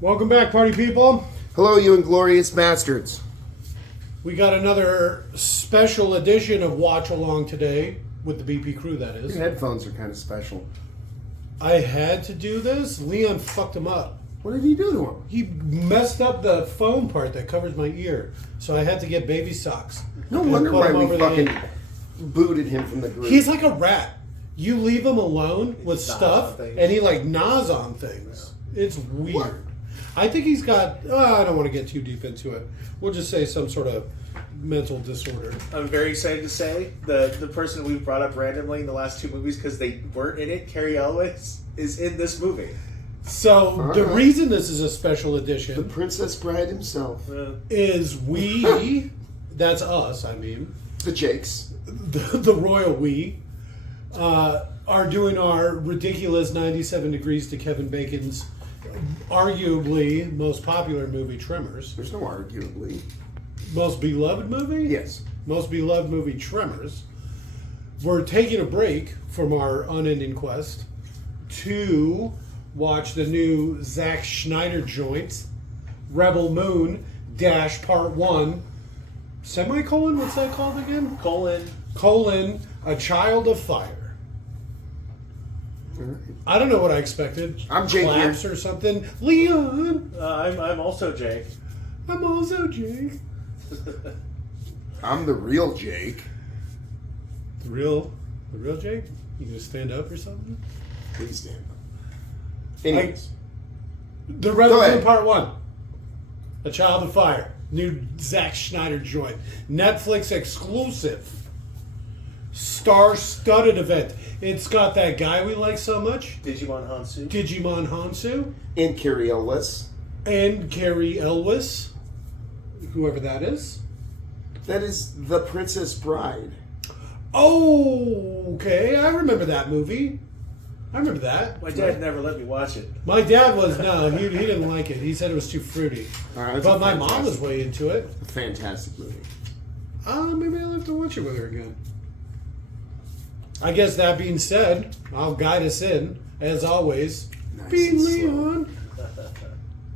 Welcome back, party people. Hello, you inglorious bastards. We got another special edition of Watch Along today with the BP crew, that is. Your headphones are kind of special. I had to do this. Leon fucked them up. What did he do to him? He messed up the foam part that covers my ear, so I had to get baby socks. No and wonder put why them we over the fucking ear. booted him from the group. He's like a rat. You leave him alone with Gnaws stuff, on things. and he like gnaws on things. It's weird. What? I think he's got. I don't want to get too deep into it. We'll just say some sort of mental disorder. I'm very excited to say the person we've brought up randomly in the last two movies because they weren't in it, Carrie Elwes, is in this movie. So the right. reason this is a special the edition Princess Bride himself. is we, that's us, I mean, The Jakes. the royal we, are doing our ridiculous 97 Degrees to Kevin Bacon's arguably most popular movie, Tremors. There's no arguably. Most beloved movie? Yes. Most beloved movie, Tremors. We're taking a break from our unending quest to watch the new Zack Snyder joint, Rebel Moon Dash Part 1, semicolon, what's that called again? Colon, A Child of Fire. I don't know what I expected. I'm Jake Claps here. or something. Leon! I'm also Jake. I'm also Jake. I'm the real Jake. The real Jake? You gonna stand up or something? Please stand up. Anyways. The Rebel Go Moon ahead. Part 1. A Child of Fire. New Zack Snyder joint. Netflix exclusive. Star-studded event. It's got that guy we like so much, Digimon Hansu. Digimon Hansu, And Carrie Elwes. and Carrie Elwes, whoever that is. That is The Princess Bride. Oh, okay. I remember that movie. I remember that. My dad never let me watch it. My dad was, no, he didn't like it. He said it was too fruity. It's But a my mom was fantastic- way into it. A fantastic movie. Maybe I'll have to watch it with her again. I guess that being said, I'll guide us in, as always. Nice Be and slow. Leon.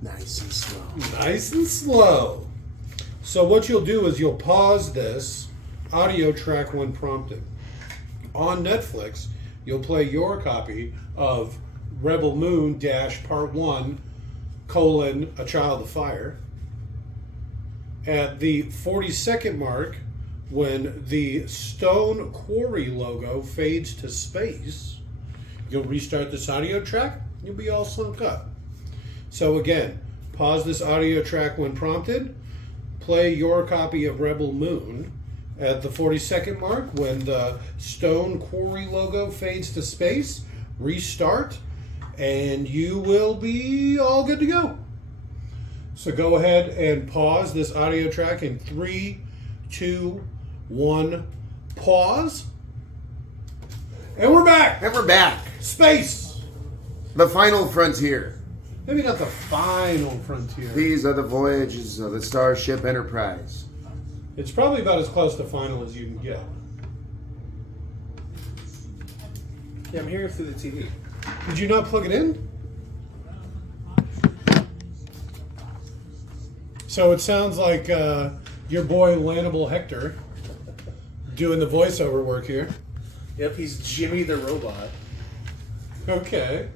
Nice and slow. Nice and slow. So what you'll do is you'll pause this audio track when prompted. On Netflix, you'll play your copy of Rebel Moon Dash Part 1, colon, A Child of Fire. At the 40-second mark, when the Stone Quarry logo fades to space, you'll restart this audio track. You'll be all sunk up. So again, pause this audio track when prompted. Play your copy of Rebel Moon at the 40-second mark when the Stone Quarry logo fades to space. Restart, and you will be all good to go. So go ahead and pause this audio track in 3, 2, 1, pause. And we're back. And we're back. Space. The final frontier. Maybe not the final frontier. These are the voyages of the Starship Enterprise. It's probably about as close to final as you can get. Yeah, I'm hearing it through the TV. Did you not plug it in? So it sounds like your boy Lannibal Hector doing the voiceover work here. Yep, he's Jimmy the Robot. Okay.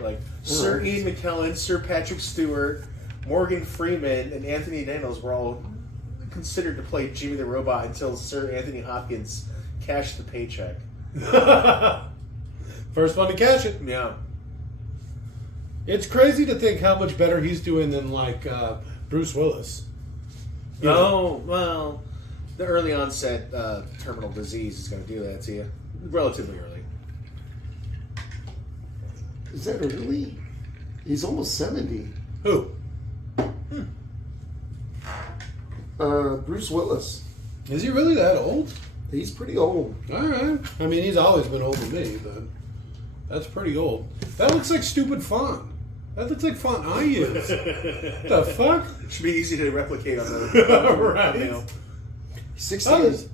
Like Sir Alright. Ian McKellen, Sir Patrick Stewart, Morgan Freeman, and Anthony Daniels were all considered to play Jimmy the Robot until Sir Anthony Hopkins cashed the paycheck. First one to catch it. Yeah. It's crazy to think how much better he's doing than like Bruce Willis. You know? Oh, well, the early onset terminal disease is going to do that to you. Relatively early. Is that early? He's almost 70. Who? Bruce Willis. Is he really that old? He's pretty old. All right. I mean, he's always been older than me, but that's pretty old. That looks like stupid font. That looks like font I use. The fuck? Should be easy to replicate on the Right. thumbnail. 60 Oh, is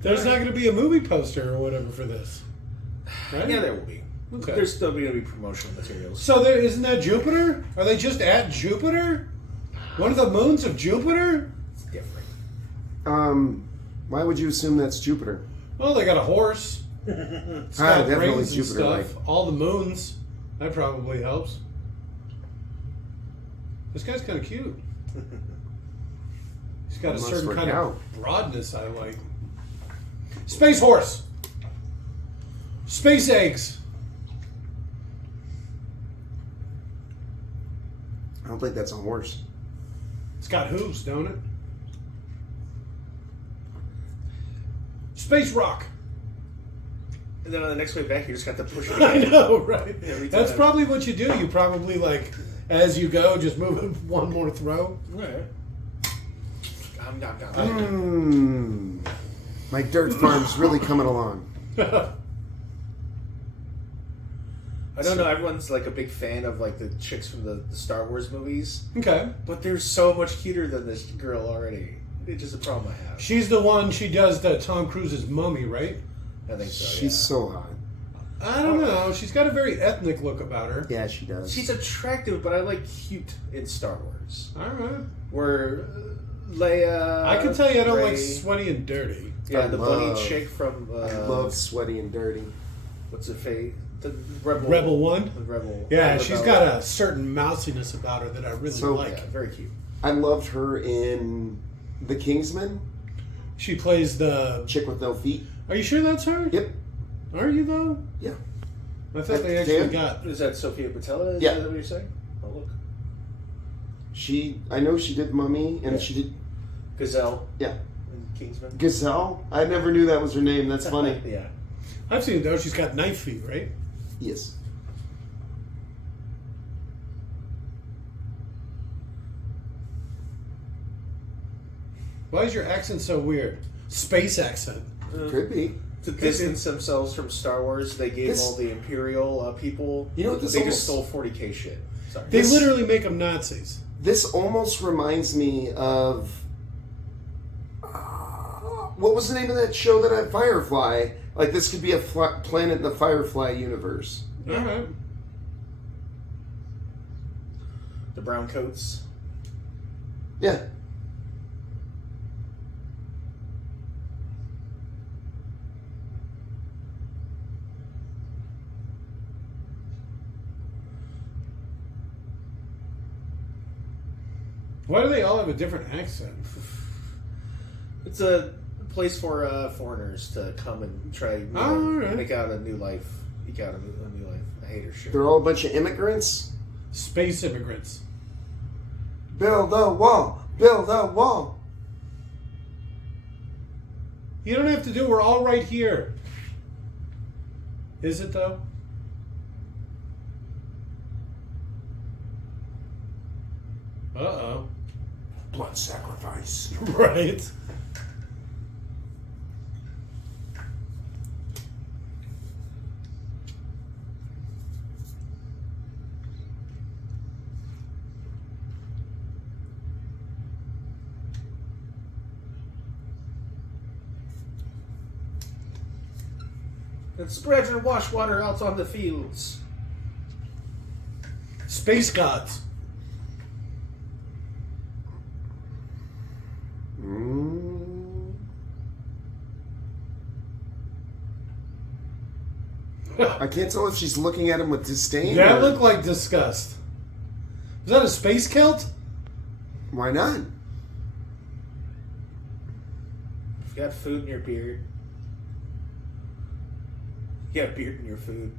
There's not going to be a movie poster or whatever for this. Right? Yeah, there will be. Okay. There's still going to be promotional materials. So there isn't that Jupiter? Are they just at Jupiter? One of the moons of Jupiter? It's different. Why would you assume that's Jupiter? Well, they got a horse. It's got Definitely rings and Jupiter. Like, stuff. All the moons. That probably helps. This guy's kind of cute. He's got a Must certain work kind out. of broadness I like. Space horse. Space eggs. I don't think that's a horse. It's got hooves, don't it? Space rock. And then on the next way back, you just got to push it I again. know, right? Every That's time. probably what you do. You probably, like, as you go, just move it one more throw. Right. My dirt farm's really coming along. I don't know. Everyone's like a big fan of like the chicks from the Star Wars movies, Okay. but they're so much cuter than this girl already. It's just a problem I have. She's the one, she does the Tom Cruise's mummy, right? I think so. She's yeah. so hot. I don't know. She's got a very ethnic look about her. Yeah, she does. She's attractive, but I like cute in Star Wars. All right. Where Leia. I can tell you I don't like Rey- sweaty and dirty. Yeah, I the love- bunny chick from. I love sweaty and dirty. What's her face? The Rebel. Rebel One? The Rebel. Yeah, Rebel. she's got a certain mousiness about her that I really So- like. Yeah, very cute. I loved her in The Kingsman. She plays the... Chick with no feet. Are you sure that's her? Yep. Are you, though? Yeah. I thought they actually Dan? got... Is that Sophia Patella? Is Yeah. that what you're saying? Oh, look. I know she did Mummy, and Yeah. she did Gazelle yeah in Kingsman. Gazelle. I never knew that was her name. That's funny. Yeah. I've seen it, though. She's got knife feet, right? Yes. Why is your accent so weird? Space accent. Could be. To distance themselves from Star Wars, they gave This- all the Imperial people. You know what this They almost- just stole 40K shit. Sorry. They This- literally make them Nazis. This almost reminds me of what was the name of that show that had Firefly? Like this could be a planet in the Firefly universe. All right. The brown coats. Yeah. Why do they all have a different accent? It's a place for foreigners to come and try All right. make out a new life. Eke out a new life. I hate her shit. They're all a bunch of immigrants. Space immigrants. Build a wall. Build a wall. You don't have to do. We're all right here. Is it though? Uh-oh. Blood sacrifice. Right. And spread your wash water out on the fields. Space gods. Mm. I can't tell if she's looking at him with disdain. That or- looked like disgust. Is that a space kilt? Why not? If you got food in your beard, you got beard in your food.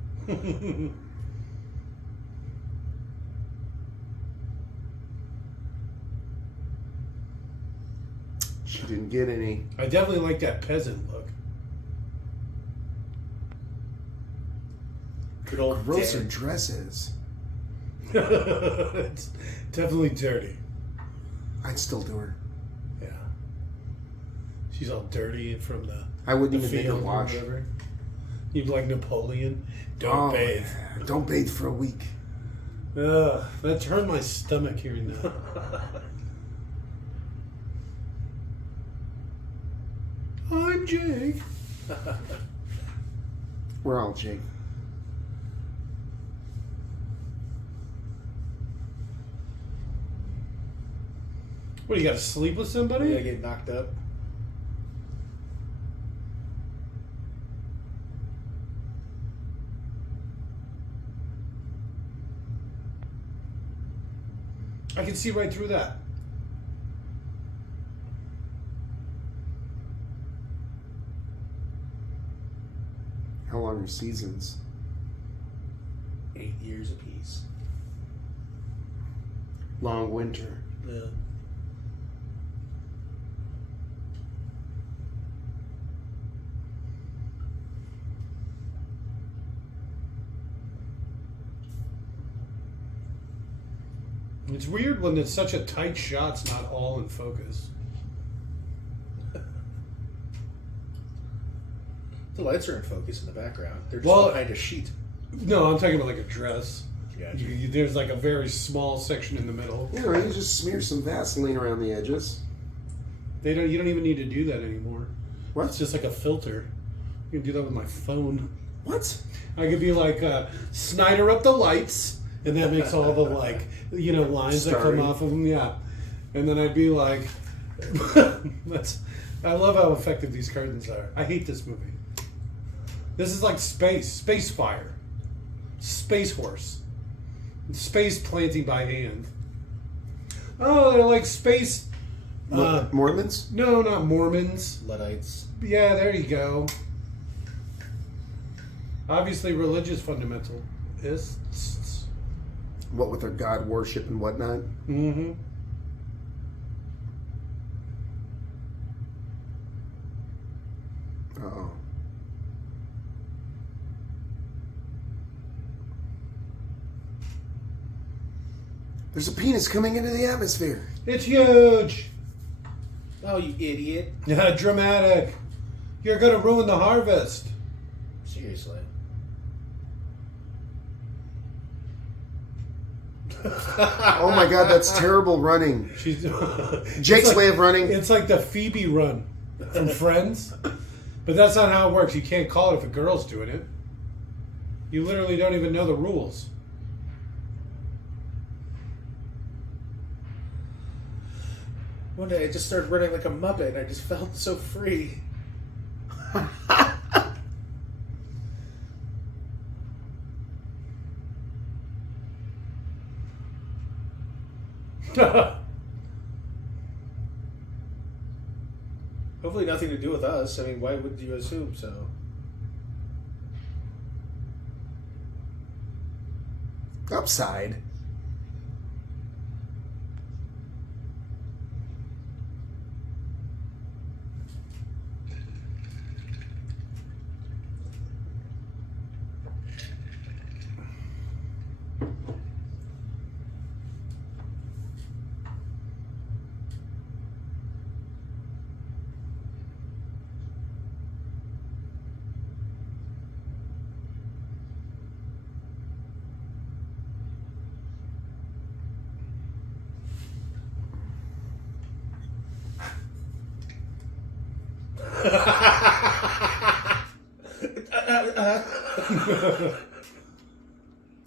She didn't get any. I definitely like that peasant look. Good old Gross her Dan. dresses. It's definitely dirty. I'd still do her. Yeah. She's all dirty from the I wouldn't the even make her field or wash. whatever. You'd be like Napoleon. Don't Oh, bathe. yeah. Don't bathe for a week. Ugh, that turned my stomach hearing that. I'm Jake. We're all Jake. What, you got to sleep with somebody? Yeah, get knocked up. I can see right through that. How long are seasons? 8 years apiece. Long winter. Yeah. It's weird when it's such a tight shot, it's not all in focus. The lights are in focus in the background. They're just Well- behind a sheet. No, I'm talking about like a dress. Yeah. There's like a very small section in the middle. You know, you just smear some Vaseline around the edges. You don't even need to do that anymore. What? It's just like a filter. You can do that with my phone. What? I could be like, Snyder up the lights, and that makes all the like, lines that Starry. come off of them. Yeah, and then I'd be like, I love how effective these curtains are. I hate this movie. This is like space fire, space horse, space planting by hand. Oh, they're like space. Mormons? No, not Mormons. Luddites. Yeah, there you go. Obviously, religious fundamentalists. What with their God worship and whatnot? Mm-hmm. Uh-oh. There's a penis coming into the atmosphere. It's huge. Oh, you idiot. Yeah, dramatic. You're gonna ruin the harvest. Seriously. Oh my god, that's terrible running. She's Jake's way of running. It's like the Phoebe run from Friends, but that's not how it works. You can't call it if a girl's doing it. You literally don't even know the rules. One day I just started running like a Muppet and I just felt so free. Hopefully nothing to do with us. I mean, why would you assume so? Upside.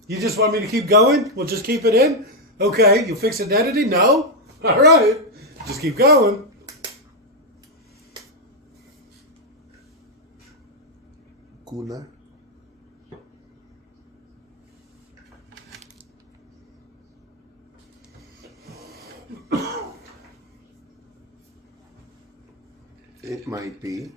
You just want me to keep going? We'll just keep it in? Okay, you'll fix it in editing? No? Alright. Just keep going. Kuna. It might be.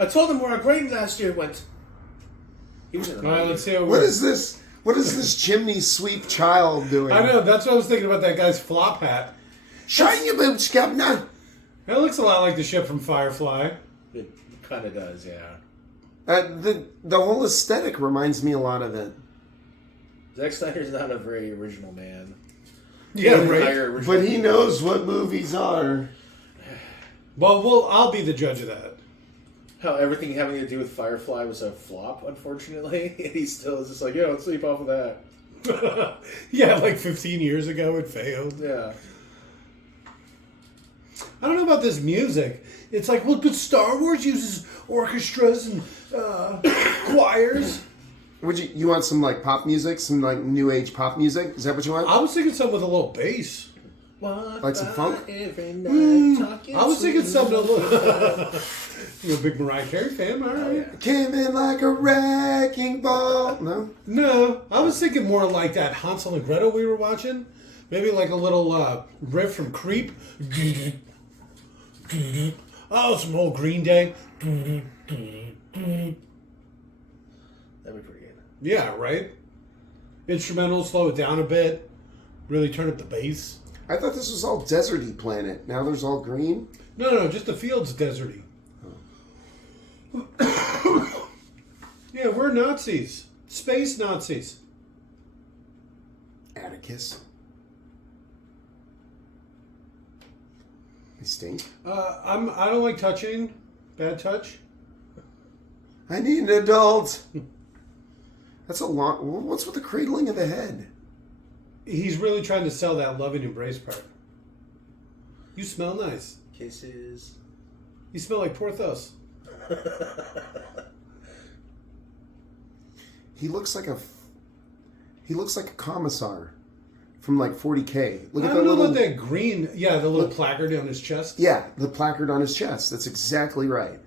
I told him where our grain last year went. He was in the Alright, let's see how it What works. is this? What is this chimney sweep child doing? I know, that's what I was thinking about that guy's flop hat. Shine your boots, Governor. That looks a lot like the ship from Firefly. It kind of does, yeah. The whole aesthetic reminds me a lot of it. Zack Snyder's not a very original man. Yeah, He doesn't right. hire original But he people. knows what movies are. Well, I'll be the judge of that. How everything having to do with Firefly was a flop, unfortunately. And he still is just like, yeah, let's sleep off of that. Yeah, like 15 years ago it failed. Yeah. I don't know about this music. It's like, well, but Star Wars uses orchestras and choirs. Would you want some like pop music, some like new age pop music? Is that what you want? I was thinking something with a little bass. Like some funk? I was thinking something a little. You're a big Mariah Carey fan, all right? Came in like a wrecking ball. No? No, I was thinking more like that Hansel and Gretel we were watching. Maybe like a little riff from Creep. Oh, some old Green Day. That'd be pretty good. Yeah, right? Instrumental, slow it down a bit. Really turn up the bass. I thought this was all deserty planet. Now there's all green? No, just the field's deserty. Yeah, we're Nazis. Space Nazis. Atticus. They stink. I don't like touching. Bad touch. I need an adult. That's a lot. What's with the cradling of the head? He's really trying to sell that loving embrace part. You smell nice. Kisses. You smell like Porthos. He looks like a commissar from like 40K. Look I at don't that know little. about that green. Yeah, the little placard on his chest. Yeah, the placard on his chest. That's exactly right.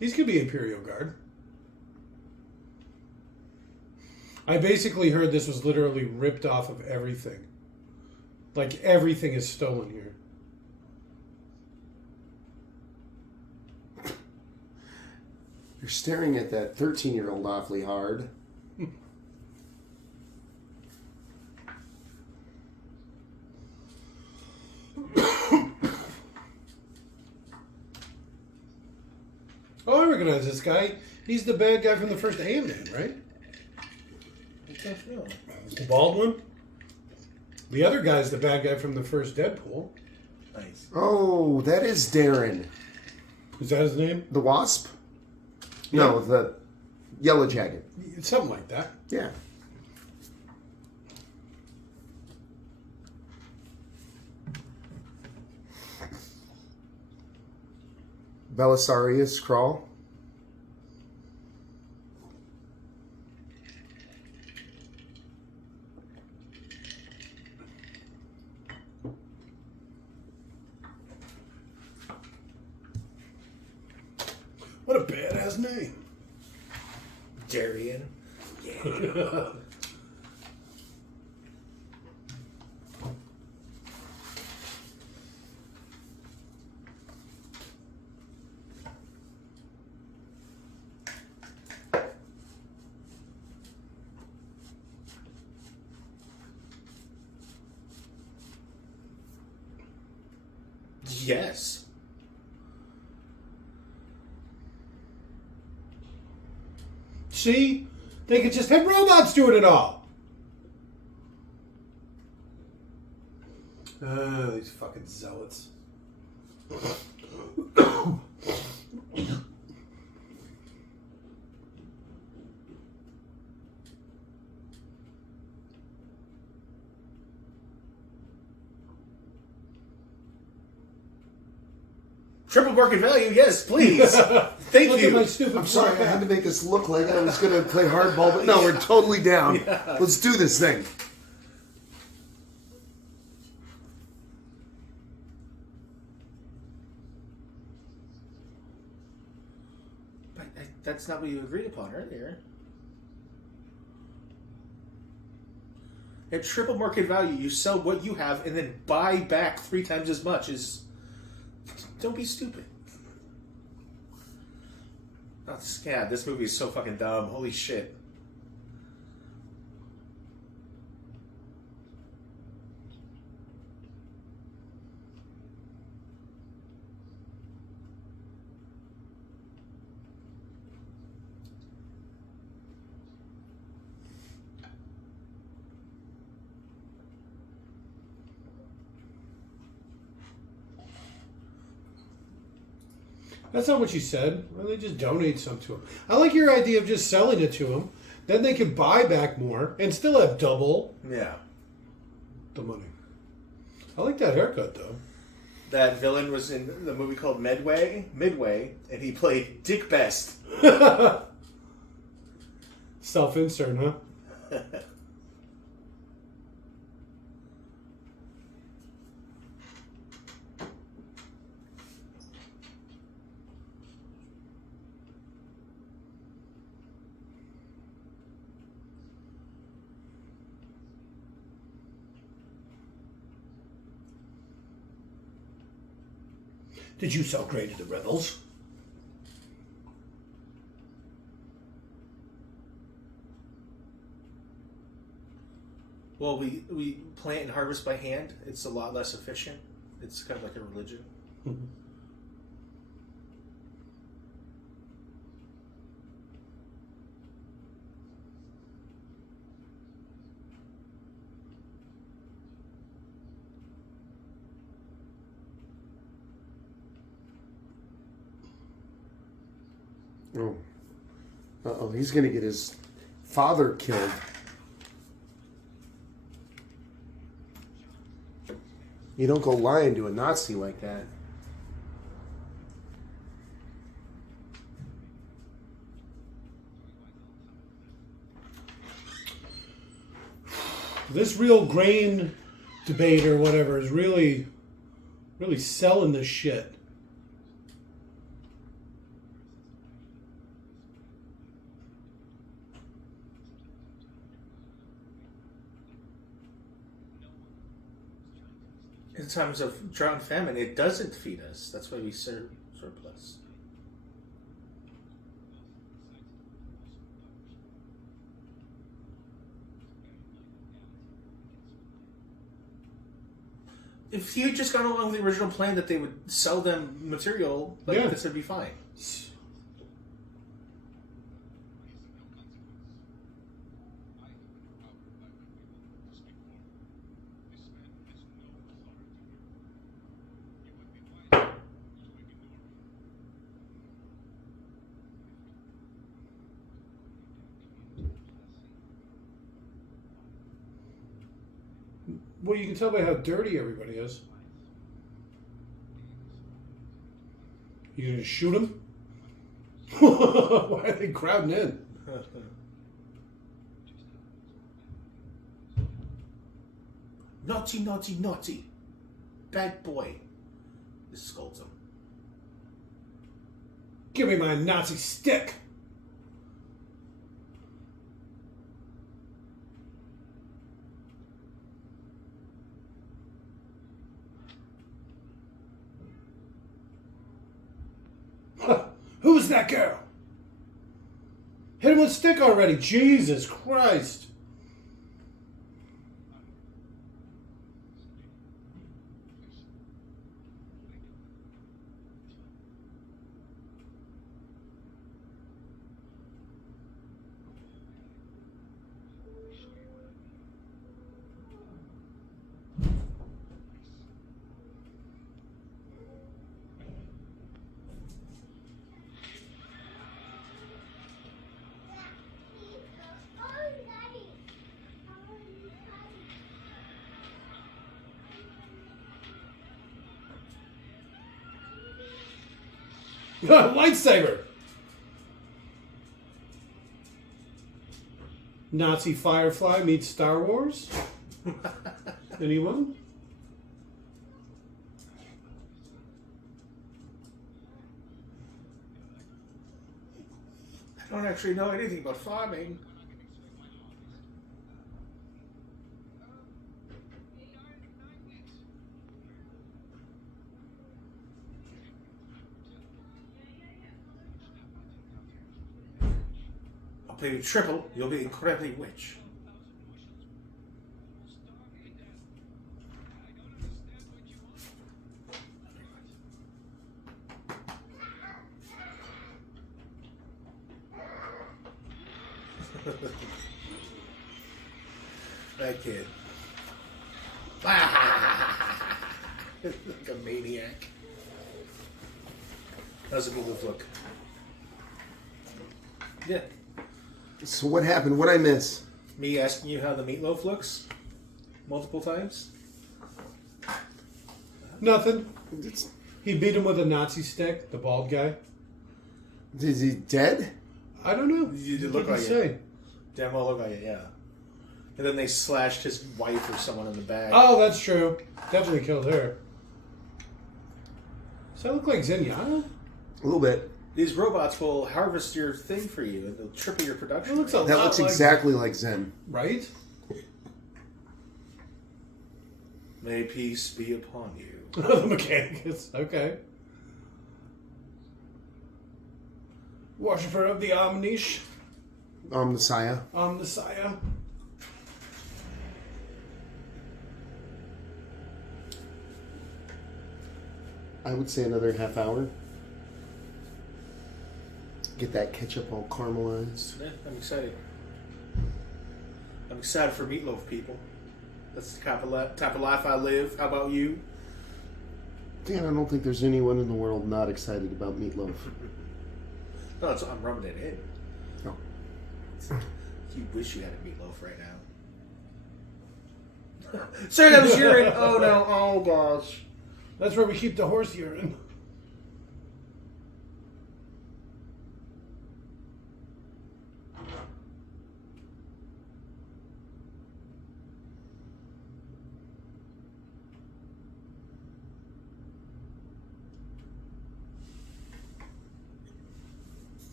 He's gonna be Imperial Guard. I basically heard this was literally ripped off of everything. Like everything is stolen here. You're staring at that 13-year-old awfully hard. Oh, I recognize this guy. He's the bad guy from the first Ant-Man, right? Baldwin? The other guy's the bad guy from the first Deadpool. Nice. Oh, that is Darren. Is that his name? The Wasp? No, the Yellow Jacket. Something like that. Yeah. Belisarius Crawl. What a badass name. Darian. Yeah. Yes. See? They could just have robots doing it all. These fucking zealots. Triple market value, yes, please. Thank Look you. at my stupid I'm sorry, I had to make this look like I was going to play hardball, but no, we're totally down. Yeah. Let's do this thing. But that's not what you agreed upon earlier. At triple market value, you sell what you have and then buy back 3 times as much. Don't be stupid. Oh, yeah, this movie is so fucking dumb. Holy shit. That's not what she said. Well, they just donate some to him. I like your idea of just selling it to him. Then they can buy back more and still have double Yeah. the money. I like that haircut, though. That villain was in the movie called Midway, and he played Dick Best. Self-insert, huh? Did you sell grain to the rebels? Well, we plant and harvest by hand. It's a lot less efficient. It's kind of like a religion. Oh. Uh-oh, he's going to get his father killed. You don't go lying to a Nazi like that. This real grain debate or whatever is really selling this shit. In times of drought and famine, it doesn't feed us. That's why we serve surplus. If you had just gone along with the original plan that they would sell them material, like Yeah. this would be fine. Well, you can tell by how dirty everybody is. You gonna shoot him? Why are they crowding in? Naughty, naughty, naughty. Bad boy. This scolds him. Give me my Nazi stick! Who's that girl? Hit him with a stick already. Jesus Christ. Lightsaber. Nazi Firefly meets Star Wars. Anyone? I don't actually know anything about farming. I'll pay you triple. You'll be incredibly rich. That kid. Like a maniac. That was a meatloaf look. Yeah. So what happened? What'd I miss? Me asking you how the meatloaf looks multiple times. Nothing. It's, He beat him with a Nazi stick, the bald guy. is he dead? I don't know. You did He look didn't like say. it. Damn well look like it, yeah. And then they slashed his wife or someone in the back. Oh, that's true. Definitely killed her. Does that look like Zenyatta? A little bit. These robots will harvest your thing for you and they'll triple your production. It looks a rate. That lot looks like- exactly like Zen. Right? May peace be upon you. The Mechanicus. Okay. Worshipper of the Omnish. Messiah. Omnissiah. I would say another half hour. Get that ketchup all caramelized. Yeah, I'm excited. I'm excited for meatloaf, people. That's the type of life I live. How about you? Dan, I don't think there's anyone in the world not excited about meatloaf. No, I'm rubbing it in. No. You wish you had a meatloaf right now. Sorry, that was urine. Oh no. Oh gosh. That's where we keep the horse urine.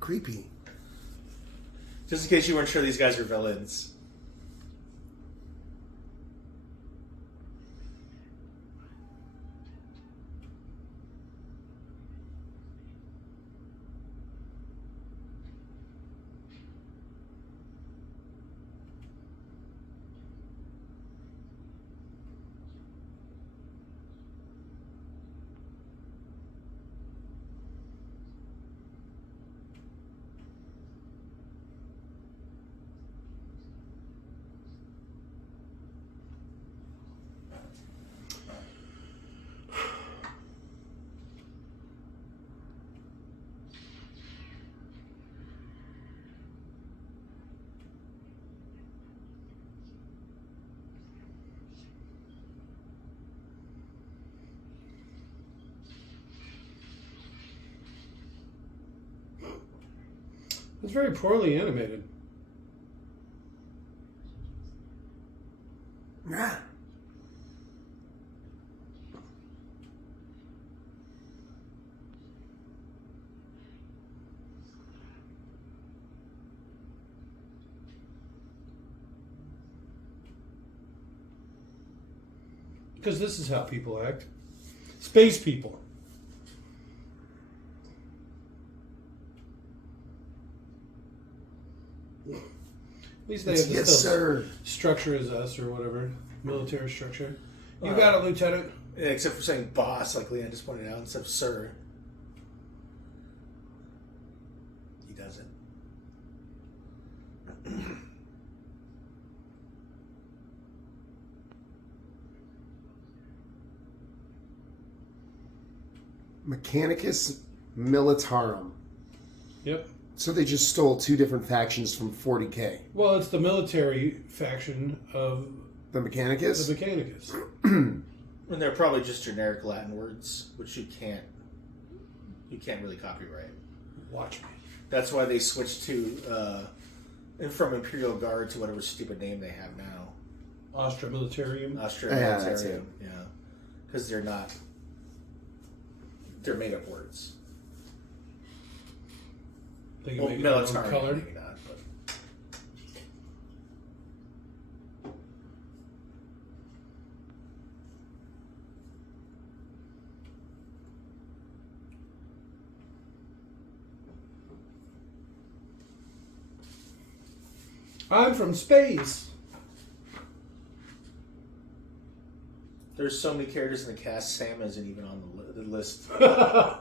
Creepy. Just in case you weren't sure, these guys are villains. It's very poorly animated. Nah. Because this is how people act. Space people. At least they have the Yes, still sir. structure as us or whatever. Military structure. You Wow. got it, Lieutenant. Yeah, except for saying boss, like Leanne just pointed out, instead of sir. He doesn't. Mechanicus Militarum. Yep. So they just stole two different factions from 40K. Well, it's the military faction of The Mechanicus? the Mechanicus. And they're probably just generic Latin words, which you can't really copyright. Watch me. That's why they switched to from Imperial Guard to whatever stupid name they have now. Astra Militarium. Austrian Yeah, that's Militarium. Yeah. Because they're not. They're made up words. They can Well, make it their own military, color. maybe not, but. I'm from space. There's so many characters in the cast. Sam isn't even on the list of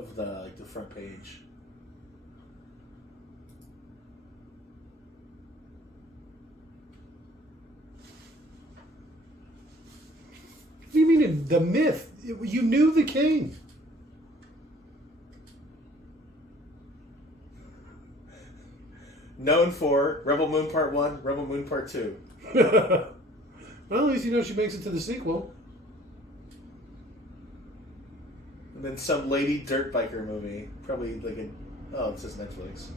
of the front page. What do you mean the myth? You knew the king. Known for Rebel Moon Part 1, Rebel Moon Part 2. Well, at least you know she makes it to the sequel. And then some lady dirt biker movie. Probably like a... Oh, it says Netflix.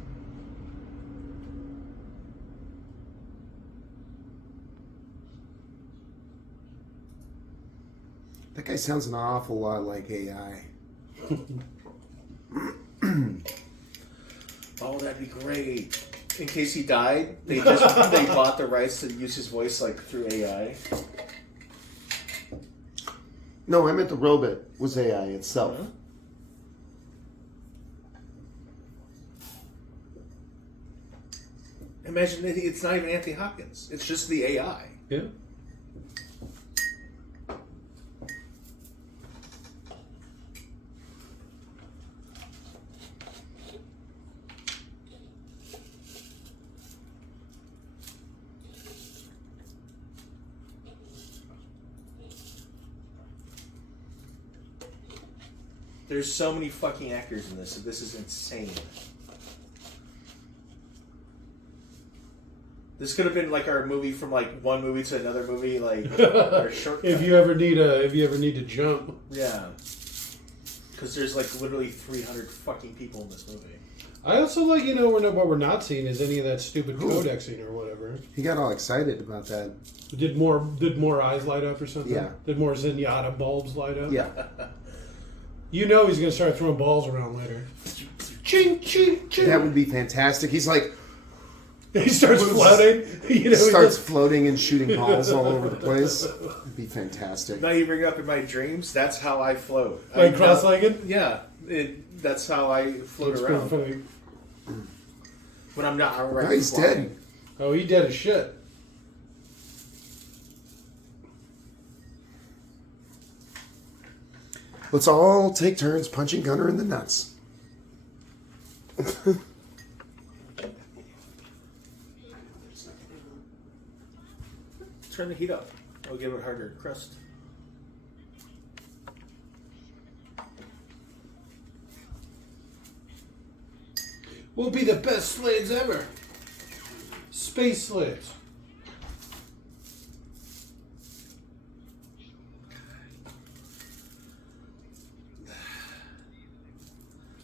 That guy sounds an awful lot like AI. Oh, that'd be great. In case he died, they bought the rights to use his voice like through AI. No, I meant the robot was AI itself. Huh? Imagine that it's not even Anthony Hopkins. It's just the AI. Yeah. There's so many fucking actors in this. This is insane. This could have been like our movie from like one movie to another movie, like our shortcut. If you ever need to jump. Yeah. Because there's like literally 300 fucking people in this movie. I also like, what we're not seeing is any of that stupid codexing or whatever. He got all excited about that. Did more eyes light up or something? Yeah. Did more Zenyatta bulbs light up? Yeah. You know he's going to start throwing balls around later. Ching, ching, ching. That would be fantastic. He's like... He starts floating. Starts floating and shooting balls all over the place. It'd be fantastic. Now you bring up in my dreams, that's how I float. Like cross-legged? Yeah. That's how I float around. Funny. When I'm not No, he's dead. Oh, he dead as shit. Let's all take turns punching Gunner in the nuts. Turn the heat up. I'll give it a harder crust. We'll be the best slaves ever. Space slaves.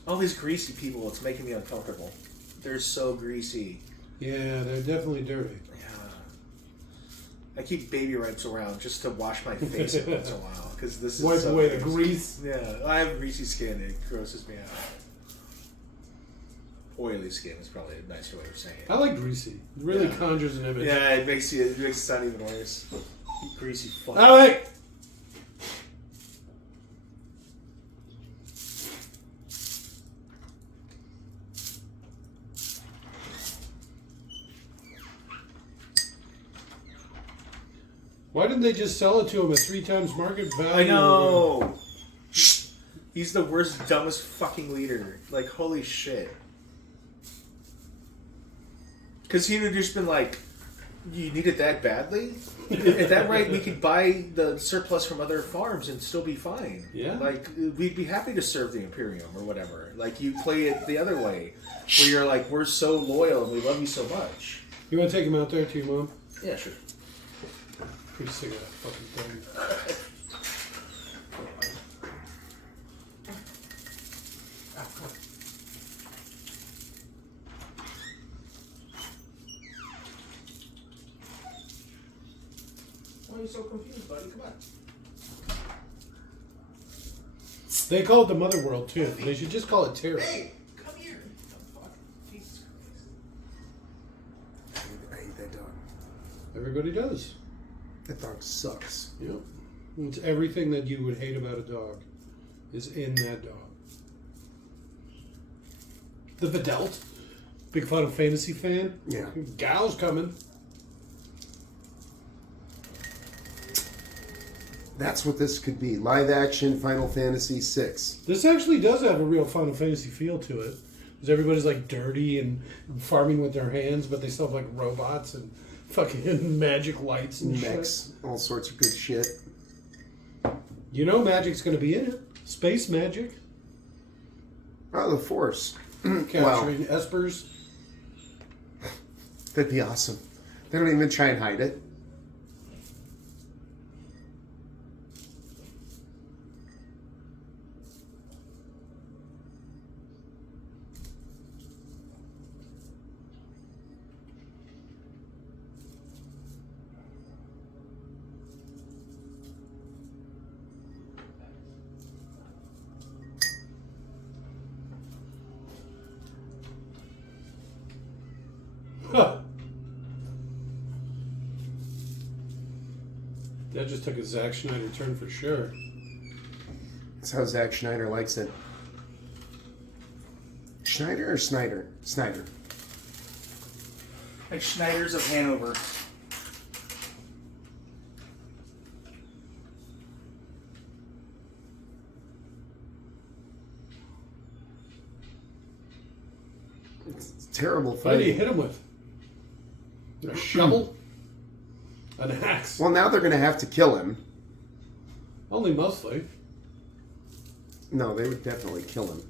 All these greasy people, it's making me uncomfortable. They're so greasy. Yeah, they're definitely dirty. Yeah. I keep baby wipes around just to wash my face every once in a while because this is Wipe so away the gross. grease. Yeah, I have greasy skin. It grosses me out. Oily skin is probably a nicer way of saying it. I like greasy. It really conjures an image. Yeah, it makes it sound even worse. You greasy fuck. All right. Why didn't they just sell it to him at 3 times market value? I know. He's the worst, dumbest fucking leader. Like, holy shit. Because he would have just been like, you need it that badly? At that rate, we could buy the surplus from other farms and still be fine. Yeah. Like, we'd be happy to serve the Imperium or whatever. Like, you play it the other way, where you're like, we're so loyal and we love you so much. You want to take him out there too, Mom? Yeah, sure. Pretty sick of that fucking thing. Why are you so confused, buddy? Come on. They call it the Mother World too. They should just call it Terra. Hey, come here. Oh, fuck. Jesus Christ. I hate that dog. Everybody does. That dog sucks. Yep. It's everything that you would hate about a dog is in that dog. The Videlt. Big Final Fantasy fan. Yeah. Gal's coming. That's what this could be. Live action Final Fantasy VI. This actually does have a real Final Fantasy feel to it. Because everybody's like dirty and farming with their hands, but they still have like robots and fucking magic lights and Mechs, all sorts of good shit. You know magic's going to be in it. Space magic. Oh, the Force. Capturing espers. That'd be awesome. They don't even try and hide it. Huh. That just took a Zack Snyder turn for sure. That's how Zack Snyder likes it. Schneider or Snyder? Snyder. Like Schneider's of Hanover. It's a terrible What do you fight. hit him with? A shovel? An axe? Well, now they're going to have to kill him. Only mostly. No, they would definitely kill him.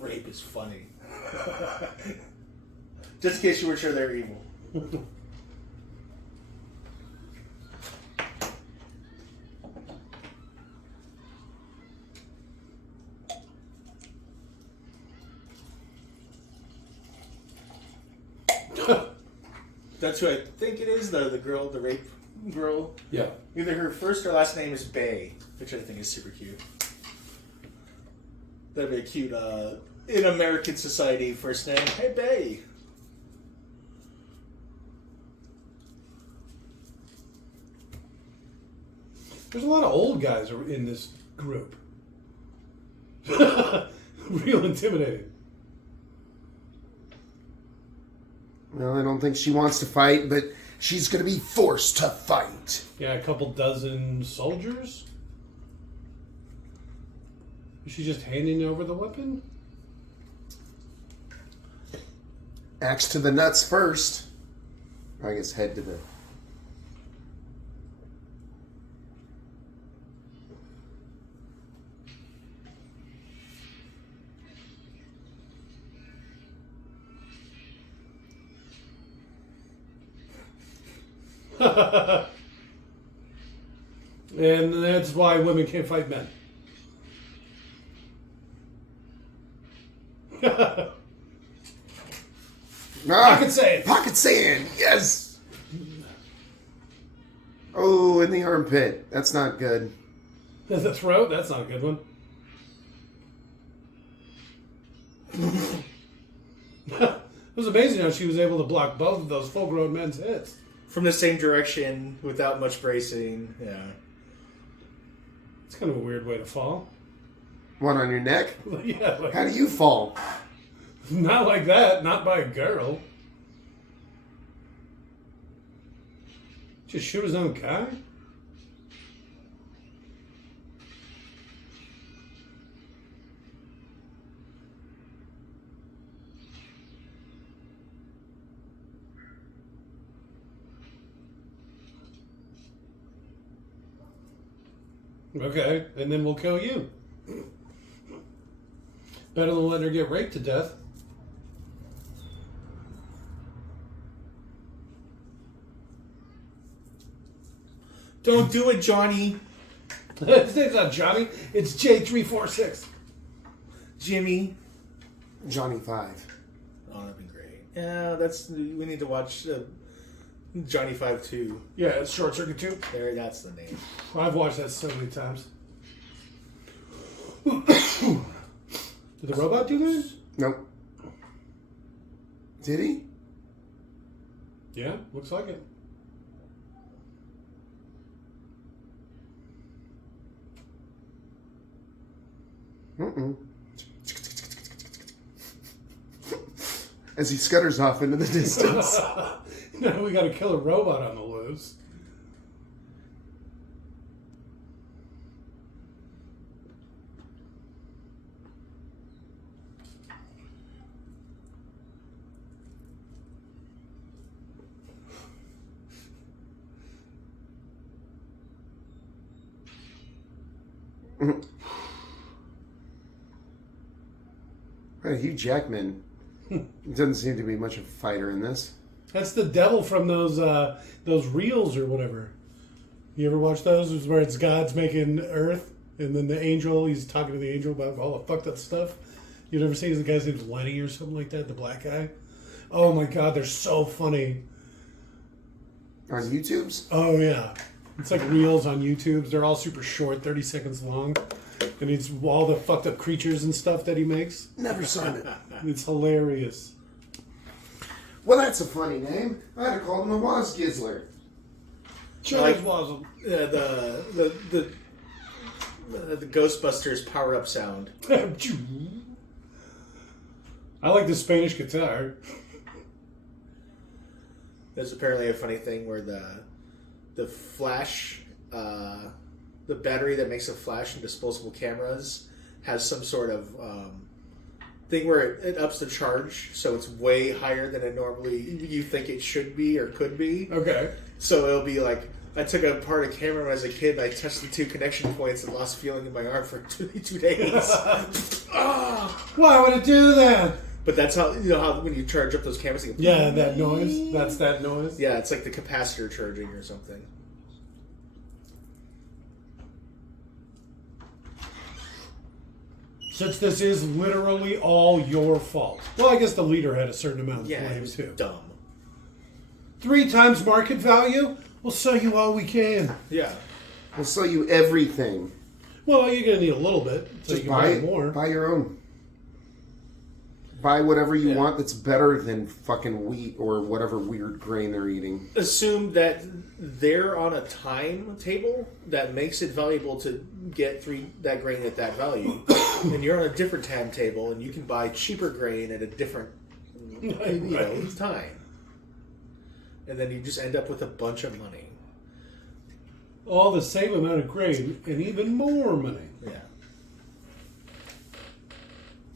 Rape is funny. Just in case you were sure they're evil. That's who I think it is, the girl, the rape girl. Yeah. Either her first or last name is Bay, which I think is super cute. That'd be a cute, in American society, first name. Hey, Bay. There's a lot of old guys in this group. Real intimidating. Well, I don't think she wants to fight, but she's going to be forced to fight. Yeah, a couple dozen soldiers? Is she just handing over the weapon? Axe to the nuts first. I guess head to the... And that's why women can't fight men. Pocket sand. Pocket sand, yes! Oh, in the armpit. That's not good. The throat? That's not a good one. It was amazing how she was able to block both of those full-grown men's hits. From the same direction, without much bracing. Yeah. It's kind of a weird way to fall. One on your neck? Yeah, like, How do you fall? not like that. Not by a girl. Just shoot his own guy? Okay, and then we'll kill you. Better than letting her get raped to death. Don't do it, Johnny. His name's not Johnny. It's J346. Jimmy. Johnny 5. Oh, that'd be great. Yeah, we need to watch Johnny 5-2. Yeah, it's Short Circuit 2. There, that's the name. I've watched that so many times. Did the robot do that? Nope. Did he? Yeah, looks like it. Mm-mm. As he scutters off into the distance. Now we got a killer robot on the loose. Right, Hugh Jackman doesn't seem to be much of a fighter in this. That's the devil from those reels or whatever. You ever watch those? It's where it's God's making Earth, and then the angel, he's talking to the angel about all the fucked up stuff. You ever seen the guy's name's Lenny or something like that? The black guy. Oh my God, they're so funny. On YouTube's? Oh yeah, it's like reels on YouTube. They're all super short, 30 seconds long, and it's all the fucked up creatures and stuff that he makes. Never saw it. It's hilarious. Well, that's a funny name. I had to call him the Waz Gizzler. Charles Like- Wazzle. The Ghostbusters power-up sound. I like the Spanish guitar. There's apparently a funny thing where the flash, the battery that makes a flash in disposable cameras has some sort of thing where it ups the charge, so it's way higher than it normally you think it should be or could be. Okay. So it'll be like, I took apart a camera when I was a kid and I tested 2 connection points and lost feeling in my arm for 2 days. Why would it do that? But that's how, you know how when you charge up those cameras, you go, Yeah, that noise. That's that noise. yeah, it's like the capacitor charging or something. Since this is literally all your fault. Well, I guess the leader had a certain amount of Yeah, it blame was too. dumb. 3 times market value? We'll sell you all we can. Yeah. We'll sell you everything. Well, you're going to need a little bit so Just you can buy buy more. Buy your own. Buy whatever you Yeah. want that's better than fucking wheat or whatever weird grain they're eating. Assume that they're on a timetable that makes it valuable to get that grain at that value. And you're on a different timetable and you can buy cheaper grain at a different time. And then you just end up with a bunch of money. All the same amount of grain and even more money. Yeah.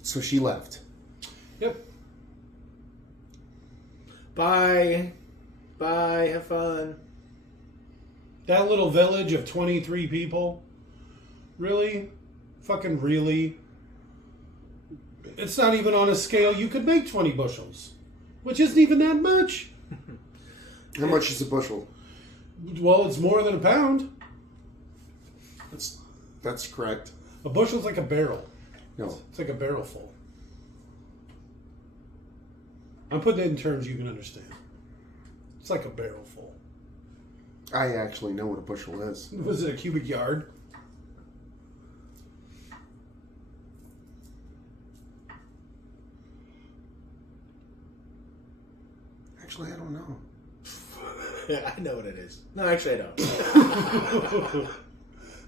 So she left. Yep. Bye. Bye. Have fun. That little village of 23 people? Really? Fucking really? It's not even on a scale you could make 20 bushels. Which isn't even that much. How much is a bushel? Well, it's more than a pound. That's correct. A bushel's like a barrel. No. It's like a barrel full. I'm putting it in terms you can understand. It's like a barrel full. I actually know what a bushel is. Was it a cubic yard? Actually, I don't know. Yeah, I know what it is. No, actually, I don't.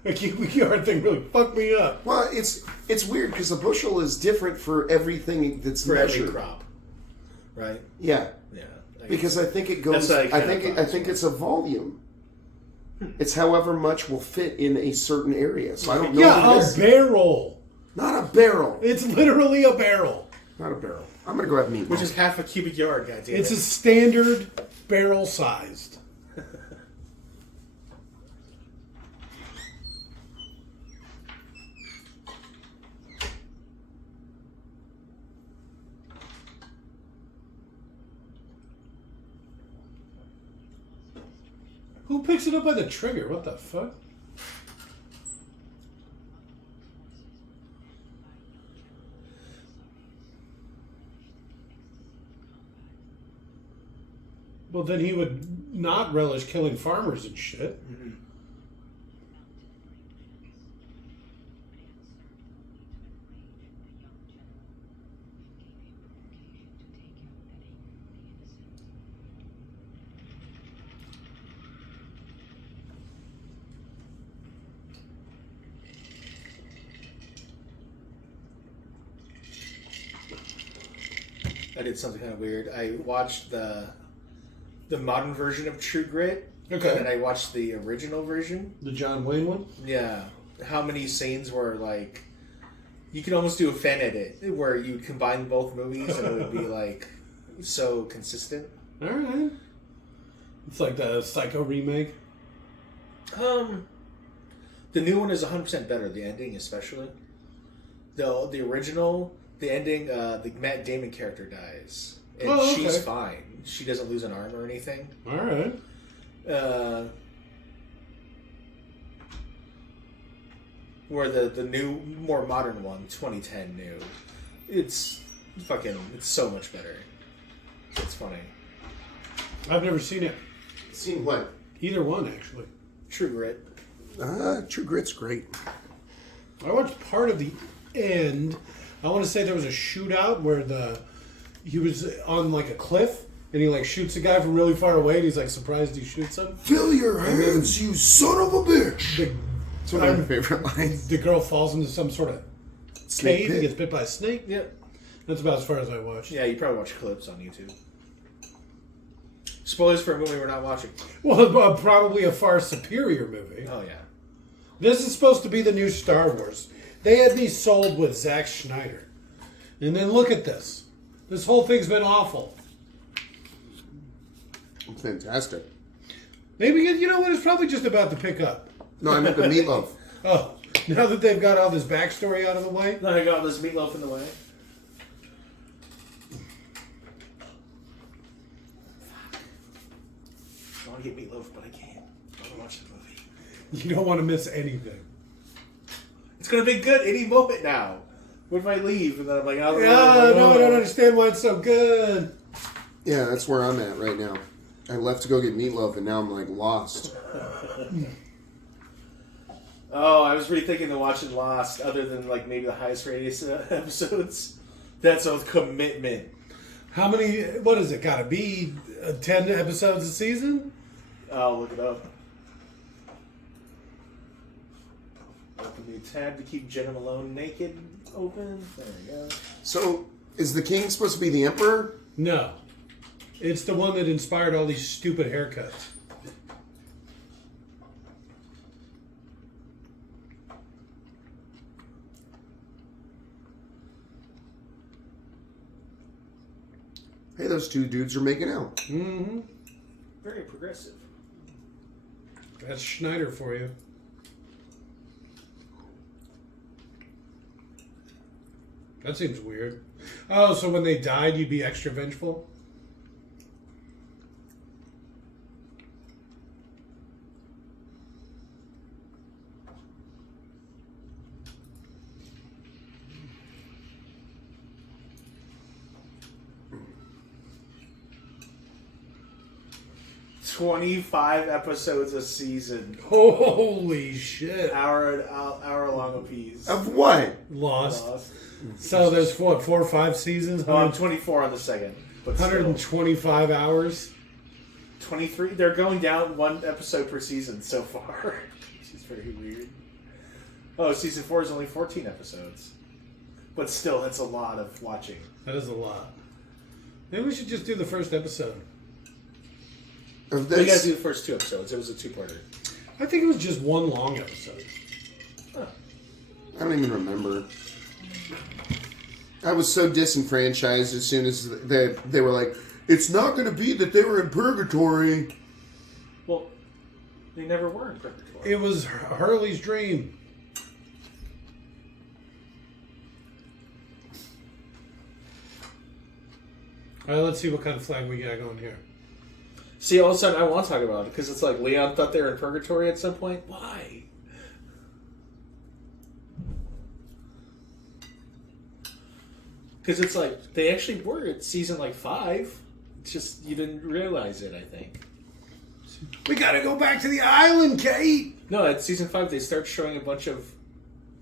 A cubic yard thing really fucked me up. Well, it's weird because a bushel is different for everything that's For measured. every crop. Right? Yeah, Yeah. I because I think it goes. That's what I I think kinda I think it's a volume. It's however much will fit in a certain area. So I don't know. Yeah, what it a is. barrel. Not a barrel. It's literally a barrel. Not a barrel. I'm gonna grab meat. Which is half a cubic yard, goddammit. It's a standard barrel sized. Who picks it up by the trigger? What the fuck? Well, then he would not relish killing farmers and shit. Mm-hmm. I did something kind of weird. I watched the modern version of True Grit, Okay. and I watched the original version. The John Wayne one? Yeah, how many scenes were like? You could almost do a fan edit where you would combine both movies, and it would be like so consistent. All right. It's like the Psycho remake. The new one is 100% better. The ending, especially. The original, the ending, the Matt Damon character dies, and Oh, okay. she's fine. She doesn't lose an arm or anything. All right. Where the new, more modern one, 2010 new, it's so much better. It's funny. I've never seen it. Seen what? Either one, actually. True Grit. True Grit's great. I watched part of the end. I want to say there was a shootout where he was on like a cliff and he like shoots a guy from really far away and he's like surprised he shoots him. Fill your hands, you son of a bitch! It's one of my favorite lines. The girl falls into some sort of Snake cave pit. and gets bit by a snake. Yeah. That's about as far as I watched. Yeah, you probably watch clips on YouTube. Spoilers for a movie we're not watching. Well, probably a far superior movie. Oh, yeah. This is supposed to be the new Star Wars. They had me sold with Zack Snyder. And then look at this. This whole thing's been awful. Fantastic. Maybe, you know what, it's probably just about to pick up. No, I meant the meatloaf. Oh, now that they've got all this backstory out of the way? Now I got this meatloaf in the way. I want to get meatloaf, but I can't. I want to watch the movie. You don't want to miss anything. It's going to be good any moment now. What if I leave and then I'm like, oh, No, I don't understand why it's so good. Yeah, that's where I'm at right now. I left to go get meatloaf, and now I'm like lost. Oh, I was rethinking the watching Lost, other than like maybe the highest rated episodes. That's a commitment. How many, what is it, gotta be 10 episodes a season? I'll look it up. Open new tab to keep Jenna Malone naked open. There we go. So, is the king supposed to be the emperor? No. It's the one that inspired all these stupid haircuts. Hey, those two dudes are making out. Mm-hmm. Very progressive. That's Schneider for you. That seems weird. Oh, so when they died, you'd be extra vengeful? $25 episodes a season. Holy shit. Hour long a piece. Of what? Lost. Lost. So there's what, 4 or 5 seasons? Well, I'm 24 on the second. But 125 hours? 23. They're going down one episode per season so far. Which is very weird. Oh, season 4 is only 14 episodes. But still, that's a lot of watching. That is a lot. Maybe we should just do the first episode. Of We gotta this? do the first 2 episodes. It was a 2-parter. I think it was just one long episode. Huh. I don't even remember. I was so disenfranchised as soon as they were like, it's not going to be that they were in purgatory. Well, they never were in purgatory. It was Hurley's dream. All right, let's see what kind of flag we got going here. See, all of a sudden I want to talk about it because it's like Leon thought they were in purgatory at some point. Why? Because it's like they actually were at season like 5. It's just you didn't realize it, I think. We gotta go back to the island, Kate. No, at season 5 they start showing a bunch of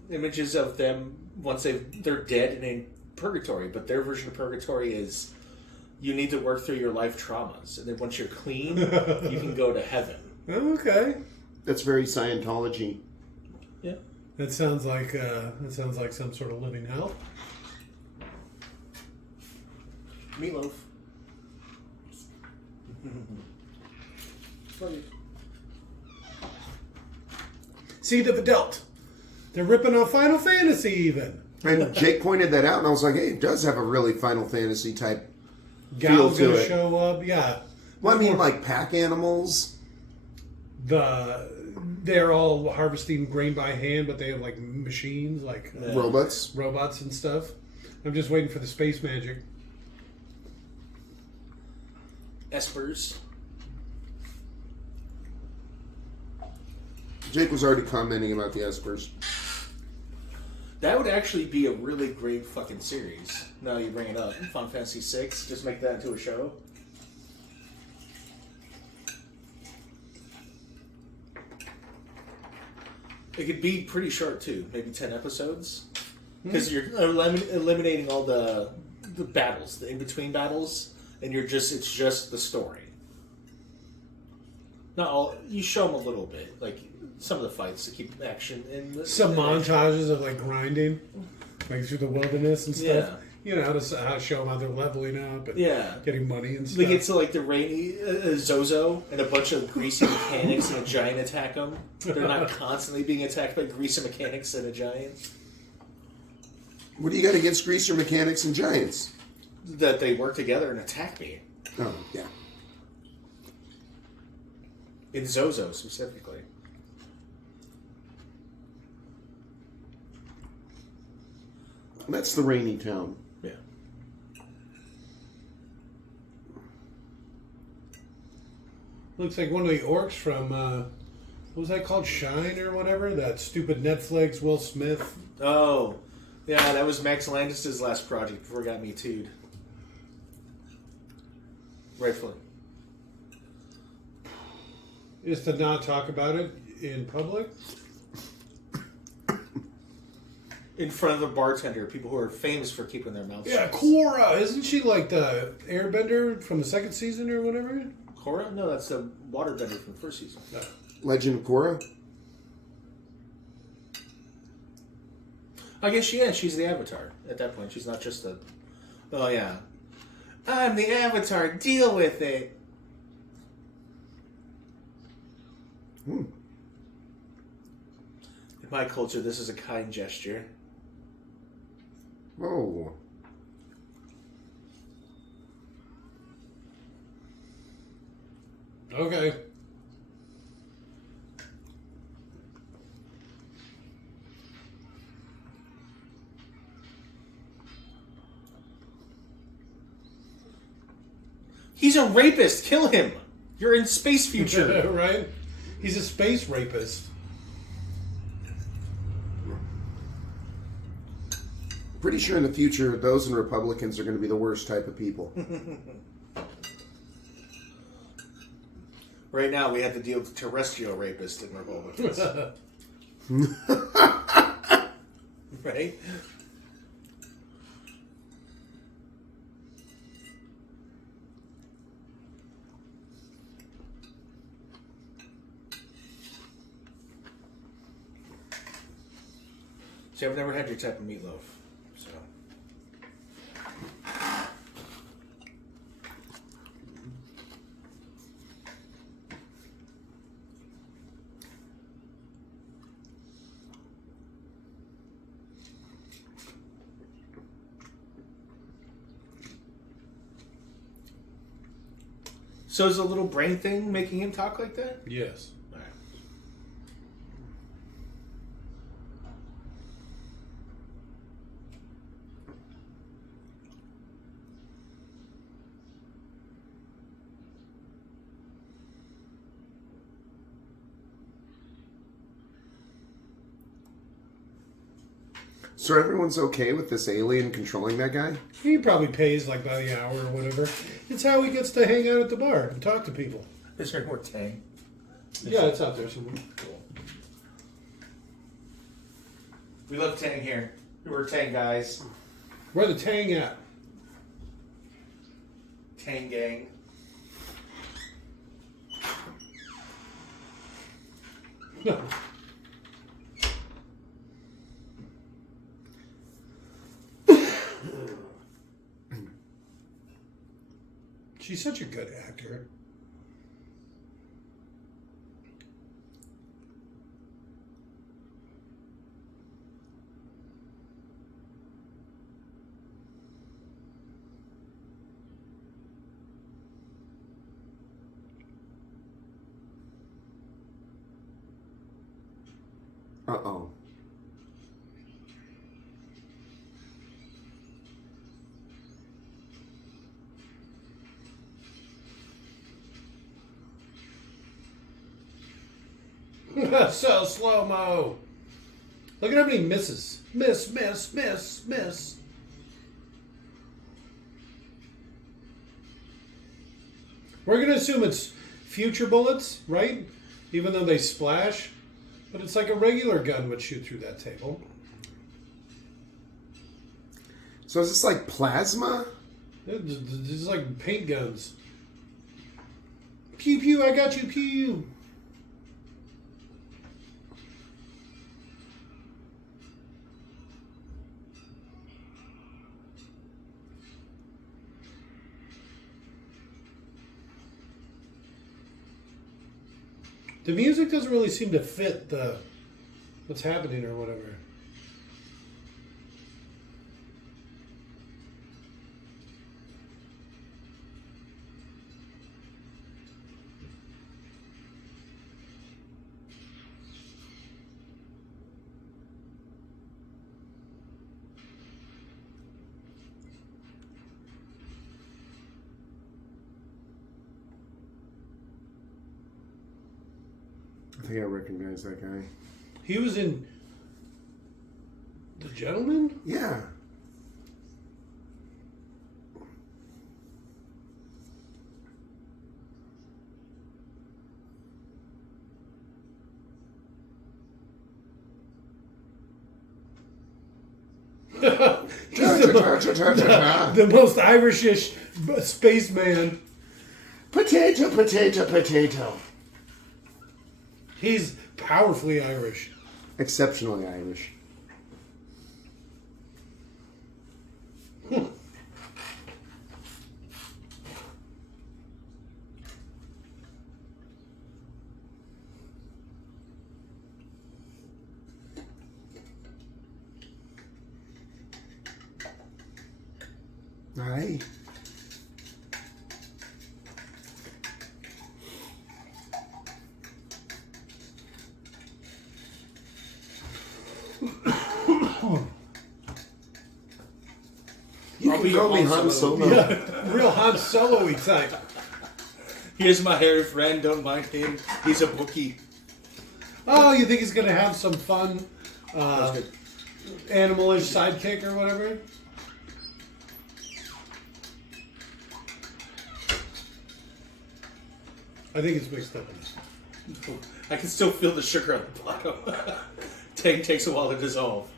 images of them once they're dead and in purgatory, but their version of purgatory is you need to work through your life traumas, and then once you're clean, you can go to heaven. Okay. That's very Scientology. Yeah. That sounds like some sort of living hell. Meatloaf. Seed of a Dealt. They're ripping off Final Fantasy even. And Jake pointed that out, and I was like, hey, it does have a really Final Fantasy type Gal's feel to gonna it. show up. Yeah. Well, I mean, like pack animals. They're all harvesting grain by hand, but they have like machines, like Robots. robots and stuff. I'm just waiting for the space magic. Espers. Jake was already commenting about the Espers. That would actually be a really great fucking series. Now you bring it up. Final Fantasy VI. Just make that into a show. It could be pretty short too. Maybe 10 episodes. Because you're eliminating all the battles, the in-between battles, and it's just the story. Not all. You show them a little bit. Like some of the fights to keep action in Some montages of like grinding, like through the wilderness and stuff. Yeah. You know, how to show them how they're leveling up and Yeah. getting money and stuff. They get to like the rainy Zozo, and a bunch of greasy mechanics and a giant attack them. They're not constantly being attacked by greasy mechanics and a giant. What do you got against greaser mechanics and giants? That they work together and attack me. Oh, yeah. In Zozo specifically. That's the rainy town. Yeah. Looks like one of the orcs from what was that called? Shine or whatever? That stupid Netflix Will Smith. Oh. Yeah, that was Max Landis' last project before it got Me Too'd. Rightfully. Is to not talk about it in public. In front of a bartender, people who are famous for keeping their mouths Yeah, shut. Korra. Isn't she like the airbender from the second season or whatever? Korra? No, that's the waterbender from the first season. No. Legend of Korra? I guess, yeah, she's the Avatar at that point. She's not just the... Oh, yeah. I'm the Avatar. Deal with it. Hmm. In my culture, this is a kind gesture. Oh. Okay. He's a rapist. Kill him. You're in space future. Right? He's a space rapist. Pretty sure in the future, those and Republicans are going to be the worst type of people. Right now, we have to deal with terrestrial rapists and Republicans. Right? See, I've never had your type of meatloaf, so... So is the little brain thing making him talk like that? Yes. All right. So everyone's okay with this alien controlling that guy? He probably pays like by the hour or whatever. It's how he gets to hang out at the bar and talk to people. Is there more Tang? Yeah, it's out there somewhere. Cool. We love Tang here. We're Tang guys. Where the Tang at? Tang gang. She's such a good actor. Uh-oh. So slow-mo. Look at how many misses. Miss, miss, miss, miss. We're going to assume it's future bullets, right? Even though they splash. But it's like a regular gun would shoot through that table. So is this like plasma? This is like paint guns. Pew, pew, I got you, pew. The music doesn't really seem to fit the what's happening or whatever. I think I recognize that guy. He was in The Gentleman? Yeah. The most Irishish spaceman. Potato, potato, potato. He's powerfully Irish. Exceptionally Irish. Aye. You can call me Han Solo. Yeah, real Han Solo-y type. Here's my hairy friend, don't mind him. He's a Wookiee. Oh, you think he's going to have some fun That's good. animalish sidekick or whatever? I think it's mixed up. I can still feel the sugar on the bottom. Tang takes a while to dissolve.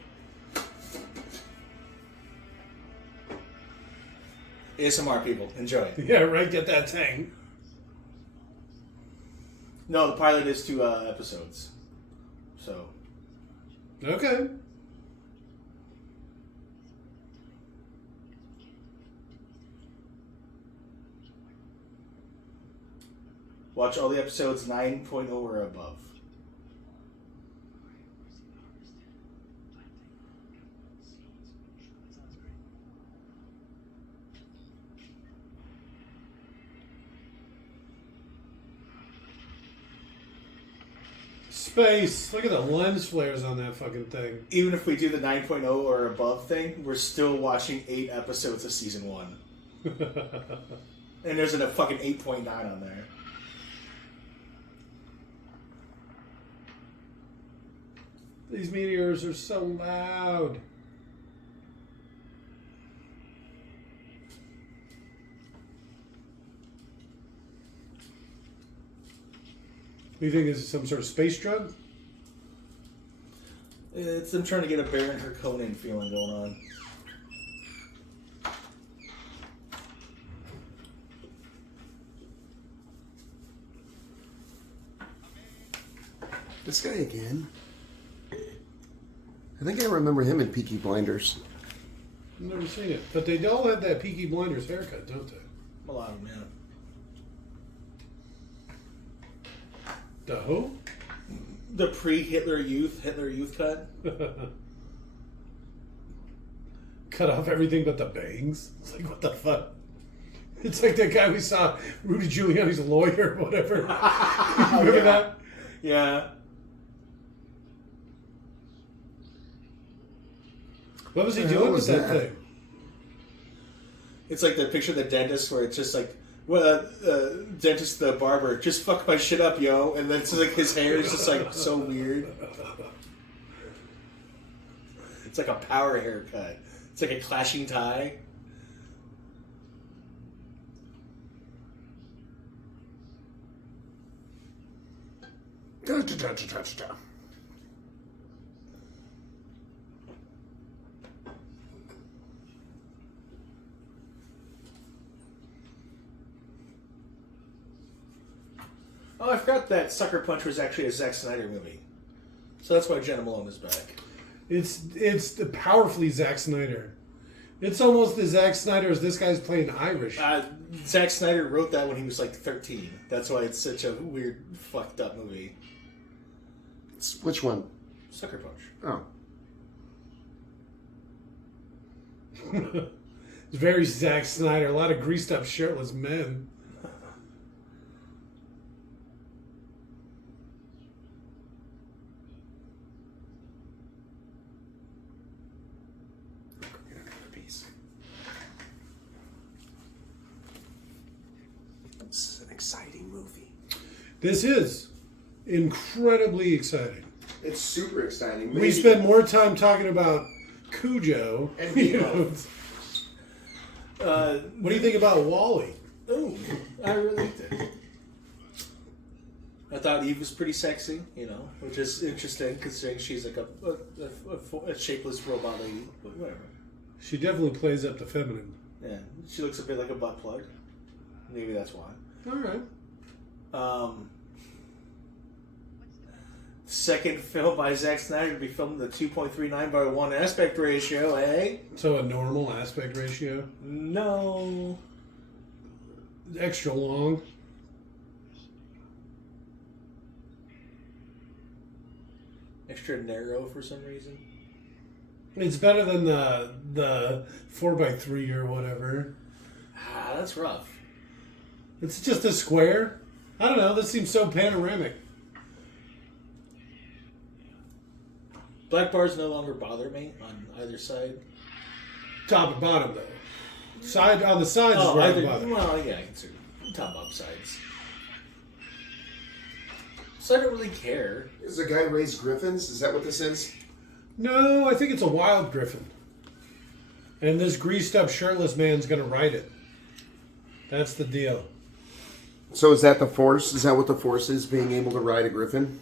ASMR people, enjoy. Yeah, right, get that thing. No, the pilot is 2 episodes. So, Okay. watch all the episodes 9.0 or above. Space. Look at the lens flares on that fucking thing. Even if we do the 9.0 or above thing, we're still watching 8 episodes of season 1. And there's a fucking 8.9 on there. These meteors are so loud. You think this is some sort of space drug? It's them trying to get a Baron Harkonnen feeling going on. This guy again? I think I remember him in Peaky Blinders. I've never seen it. But they all have that Peaky Blinders haircut, don't they? A lot of them, yeah. The who? The pre-Hitler Youth cut. Cut off everything but the bangs. It's like, what the fuck? It's like that guy we saw, Rudy Giuliani's lawyer or whatever. Remember that? Yeah. What was he What the doing hell with was that that? thing? It's like the picture of the dentist where it's just like, well, dentist, the barber, just fuck my shit up, yo. And then it's like his hair is just like so weird. It's like a power haircut. It's like a clashing tie. Oh, I forgot that Sucker Punch was actually a Zack Snyder movie. So that's why Jenna Malone is back. It's the powerfully Zack Snyder. It's almost as Zack Snyder as this guy's playing Irish. Zack Snyder wrote that when he was like 13. That's why it's such a weird, fucked up movie. Which one? Sucker Punch. Oh. It's very Zack Snyder. A lot of greased up, shirtless men. This is an exciting movie. This is incredibly exciting. It's super exciting. We spent more time talking about Cujo. And What do you think about Wall-E? Oh, I really liked it. I thought Eve was pretty sexy, you know, which is interesting considering she's like a shapeless robot lady, but whatever. She definitely plays up the feminine. Yeah, she looks a bit like a butt plug. Maybe that's why. All right. Second film by Zack Snyder to be filmed in the 2.39 by 1 aspect ratio, eh? So a normal aspect ratio? No. Extra long? Extra narrow for some reason. It's better than the 4x3 or whatever. Ah, that's rough. It's just a square. I don't know. This seems so panoramic. Black bars no longer bother me on either side. Top and bottom, though. Side on the sides is where either. it bothers. Well, yeah, I can see top up sides. So I don't really care. Is the guy raised griffins? Is that what this is? No, I think it's a wild griffin. And this greased up shirtless man's gonna ride it. That's the deal. So is that the Force? Is that what the Force is, being able to ride a griffin?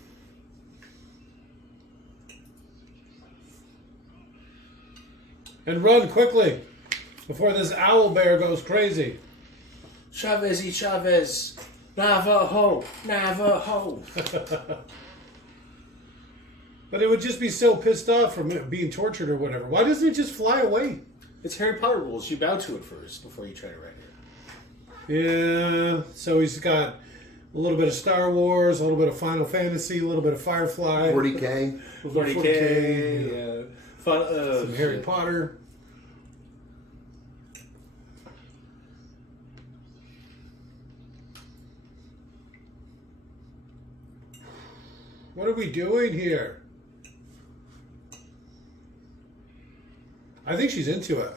And run quickly before this owl bear goes crazy. Chavez, Navajo. But it would just be so pissed off from it being tortured or whatever. Why doesn't it just fly away? It's Harry Potter rules. You bow to it first before you try to ride it. Yeah, so he's got a little bit of Star Wars, a little bit of Final Fantasy, a little bit of Firefly. 40K. 40K, yeah. Fun, Some Harry Potter. What are we doing here? I think she's into it.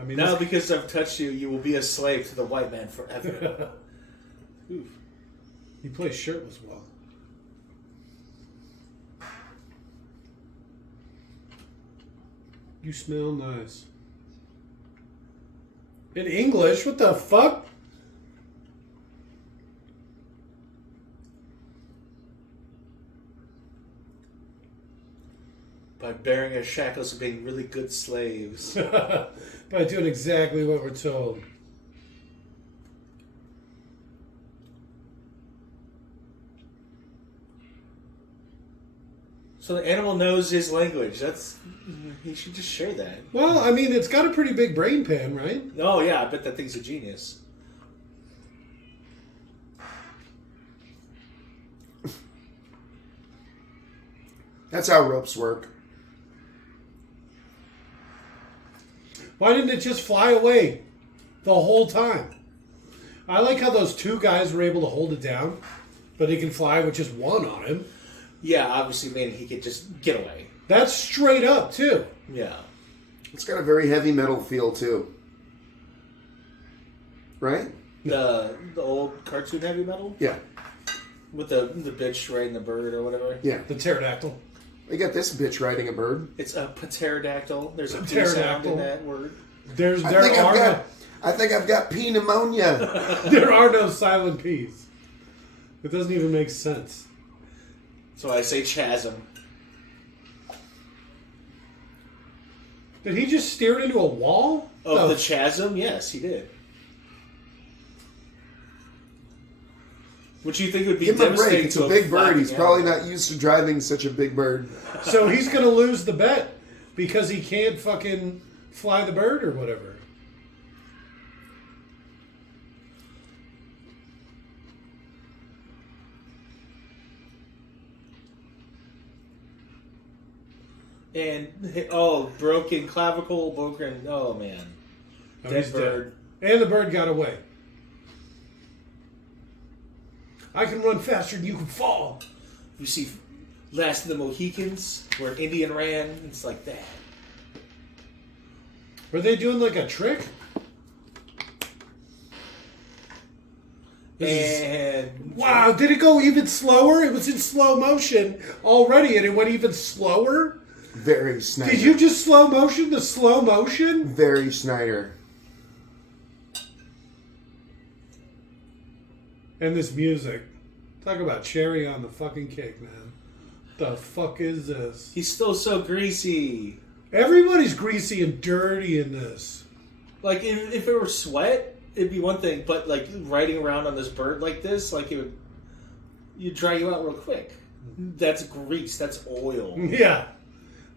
I mean, now because I've touched you, you will be a slave to the white man forever. Oof. He plays shirtless well. You smell nice. In English? What the fuck? By bearing our shackles and being really good slaves. By doing exactly what we're told. So the animal knows his language. He should just share that. Well, I mean, it's got a pretty big brain pan, right? Oh yeah, I bet that thing's a genius. That's how ropes work. Why didn't it just fly away the whole time? I like how those two guys were able to hold it down, but he can fly with just one on him. Yeah, obviously, man, he could just get away. That's straight up, too. Yeah. It's got a very heavy metal feel, too. Right? The old cartoon heavy metal? Yeah. With the bitch riding the bird or whatever? Yeah. The pterodactyl. We got this bitch riding a bird. It's a pterodactyl. There's a P Pterodactyl. sound in that word. I think I've got P pneumonia. There are no silent P's. It doesn't even make sense. So I say chasm. Did he just steer into a wall? Of the chasm? Yes, he did. Which you think would be Give him a devastating break. It's to a big bird. flapping He's probably animal. not used to driving such a big bird. So he's going to lose the bet because he can't fucking fly the bird or whatever. And, broken clavicle, broken, oh man. Oh, Dead he's bird. dead. And the bird got away. I can run faster than you can fall. You see Last of the Mohicans, where an Indian ran, it's like that. Were they doing like a trick? And Wow, did it go even slower? It was in slow motion already and it went even slower? Very Snyder. Did you just slow motion the slow motion? Very Snyder. And this music. Talk about cherry on the fucking cake, man. The fuck is this? he's still so greasy. Everybody's greasy and dirty in this. Like, if it were sweat, it'd be one thing, but, like, riding around on this bird like this, like, you'd dry you out real quick. That's grease. That's oil. Yeah.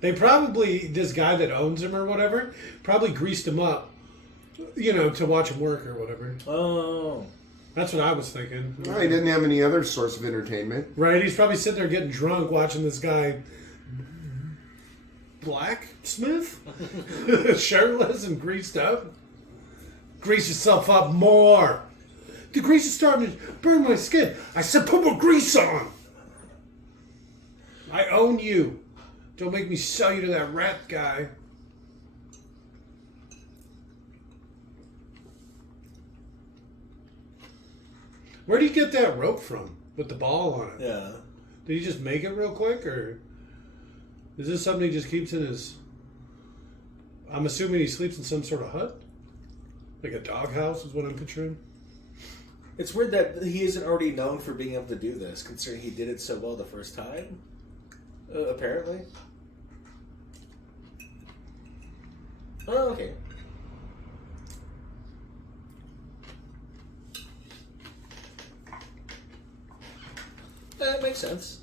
They probably, this guy that owns him or whatever, probably greased him up, to watch him work or whatever. Oh. That's what I was thinking. Well, he didn't have any other source of entertainment. Right? He's probably sitting there getting drunk watching this guy, blacksmith, shirtless and greased up. Grease yourself up more. The grease is starting to burn my skin. I said put more grease on. I own you. Don't make me sell you to that rat guy. Where do you get that rope from with the ball on it? Yeah. Did he just make it real quick, or is this something he just keeps in his... I'm assuming he sleeps in some sort of hut? Like a doghouse is what I'm picturing. It's weird that he isn't already known for being able to do this, considering he did it so well the first time. Apparently. Oh, okay. That makes sense.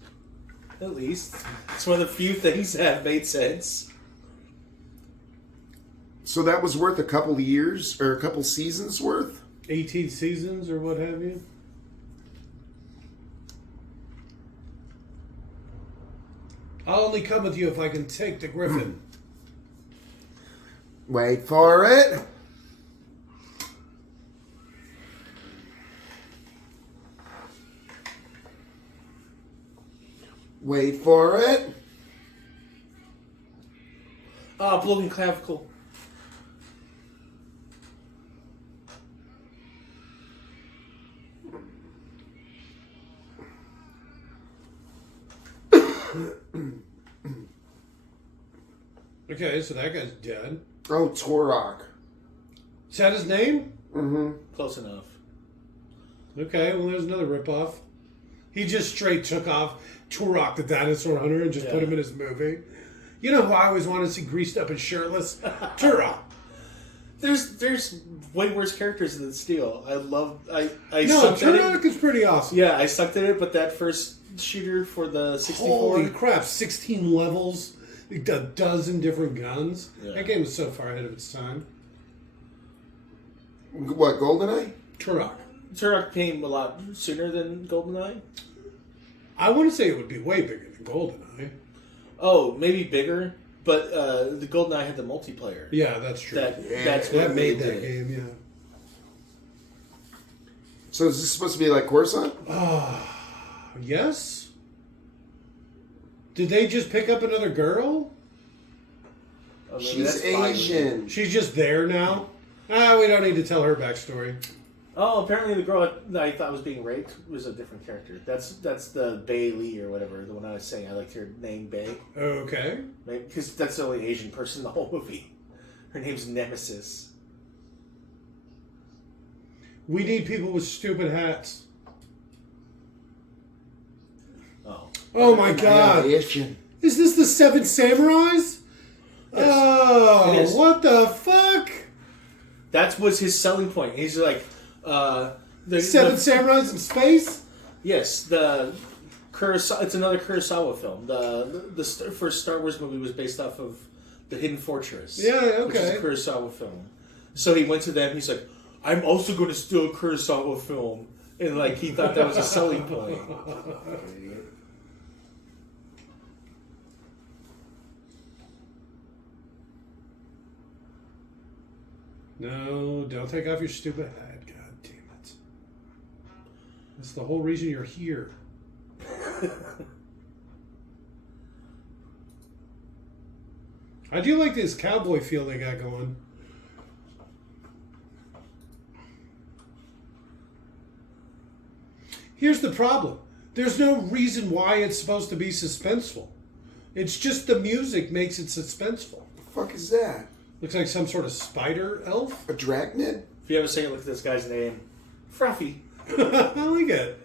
At least. It's one of the few things that have made sense. So that was worth a couple of years or a couple seasons worth? 18 seasons or what have you. I'll only come with you if I can take the griffin. Wait for it. Wait for it. Ah, broken clavicle. Okay, so that guy's dead. Oh, Torok. Is that his name? Mm-hmm. Close enough. Okay, well, there's another ripoff. He just straight took off Turok the Dinosaur Hunter and just put Yeah. him in his movie. You know who I always wanted to see greased up and shirtless? Turok. There's way worse characters than Steel. I No, sucked at Turok it. is pretty awesome. Yeah, I sucked at it, but that first shooter for the 64. Holy crap, 16 levels, a dozen different guns. Yeah. That game was so far ahead of its time. What, GoldenEye? Turok. Turok came a lot sooner than GoldenEye. I want to say it would be way bigger than GoldenEye. Oh, maybe bigger, but the GoldenEye had the multiplayer. Yeah, that's true. That's what that made really that did it. game, yeah. So is this supposed to be like Coruscant? Yes? Did they just pick up another girl? Oh, maybe She's that's fine. Asian. She's just there now? We don't need to tell her backstory. Oh, apparently the girl that I thought was being raped was a different character. That's the Bay Lee or whatever, the one I was saying. I liked her name, Bay. Okay. Because that's the only Asian person in the whole movie. Her name's Nemesis. We need people with stupid hats. Oh. Oh my god. Asian. Is this the Seven Samurais? Oh, It is. what the fuck? That was his selling point. He's like, Seven Samurais in space? Yes, the Kurosawa. It's another Kurosawa film. The first Star Wars movie was based off of The Hidden Fortress. Yeah, Which is okay. a Kurosawa film. So he went to them. He's like, I'm also going to steal a Kurosawa film, and like he thought that was a selling point. No, don't take off your stupid hat. God damn it. That's the whole reason you're here. I do like this cowboy feel they got going. Here's the problem. There's no reason why it's supposed to be suspenseful. It's just the music makes it suspenseful. The fuck is that? Looks like some sort of spider elf. A drachnid? If you have a second look at this guy's name, Fruffy. I like it.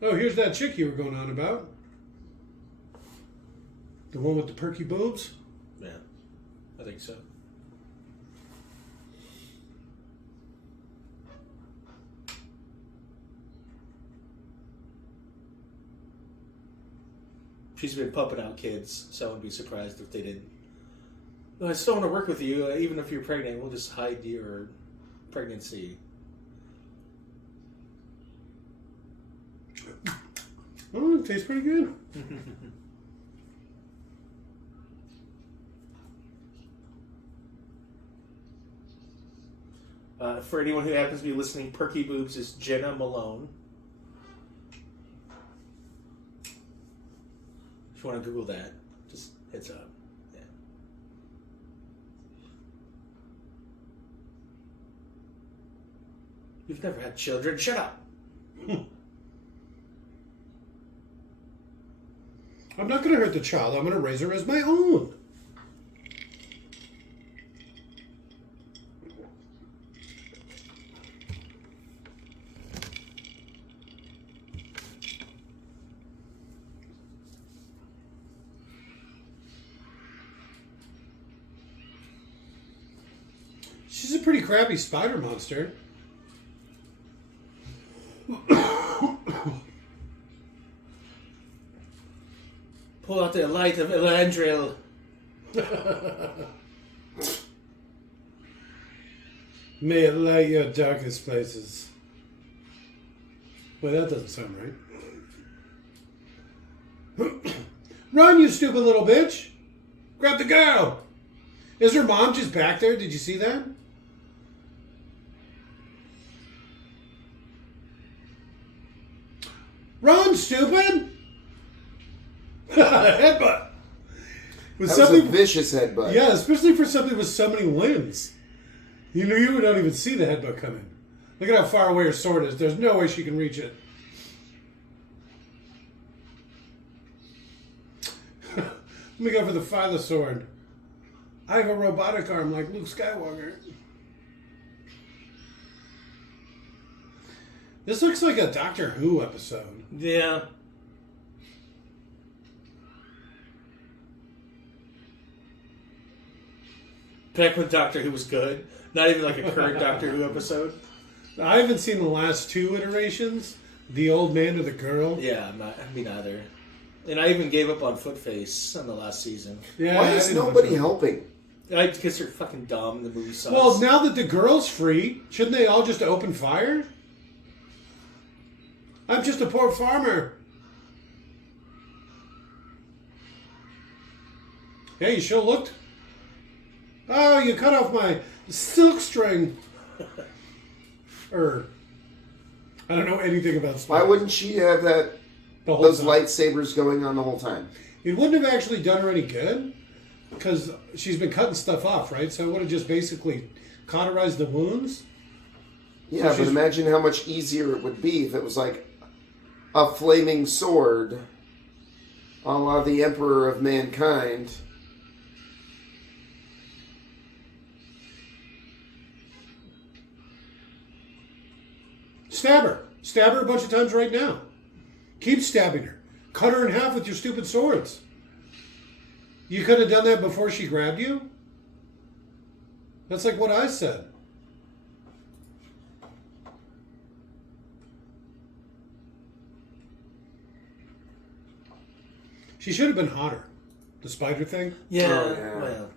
Oh, here's that chick you were going on about. The one with the perky boobs? Yeah, I think so. She's been pumping out kids, so I wouldn't be surprised if they didn't. "Well, I still want to work with you, even if you're pregnant. We'll just hide your pregnancy." Oh, it tastes pretty good. For anyone who happens to be listening, Perky Boobs is Jenna Malone. If you want to Google that, just heads up. Yeah. You've never had children. Shut up. I'm not going to hurt the child. I'm going to raise her as my own. She's a pretty crappy spider monster. Pull out the light of Elandril. May it light your darkest places. Well, that doesn't sound right. Run, you stupid little bitch! Grab the girl! Is her mom just back there? Did you see that? Run, stupid! Headbutt! With That was a vicious headbutt. yeah, especially for something with so many limbs. You know, you don't even see the headbutt coming. Look at how far away her sword is. There's no way she can reach it. Let me go for the father sword. I have a robotic arm like Luke Skywalker. This looks like a Doctor Who episode. Yeah. Back when Doctor Who was good. Not even like a current Doctor Who episode. I haven't seen the last 2 iterations. The old man or the girl. Yeah, me neither. And I even gave up on Footface on the last season. Yeah, Why I is didn't nobody watch helping? Because they're fucking dumb. The movie sucks. Well, now that the girl's free, shouldn't they all just open fire? I'm just a poor farmer. Hey, you sure looked. Oh, you cut off my silk string. I don't know anything about spiders. Why wouldn't she have that The whole those time. lightsabers going on the whole time? It wouldn't have actually done her any good because she's been cutting stuff off, right? So it would have just basically cauterized the wounds. Yeah, but she's- imagine how much easier it would be if it was like a flaming sword, a la the Emperor of Mankind. Stab her. Stab her a bunch of times right now. Keep stabbing her. Cut her in half with your stupid swords. You could have done that before she grabbed you? That's like what I said. She should have been hotter. The spider thing. yeah, Oh, yeah. well,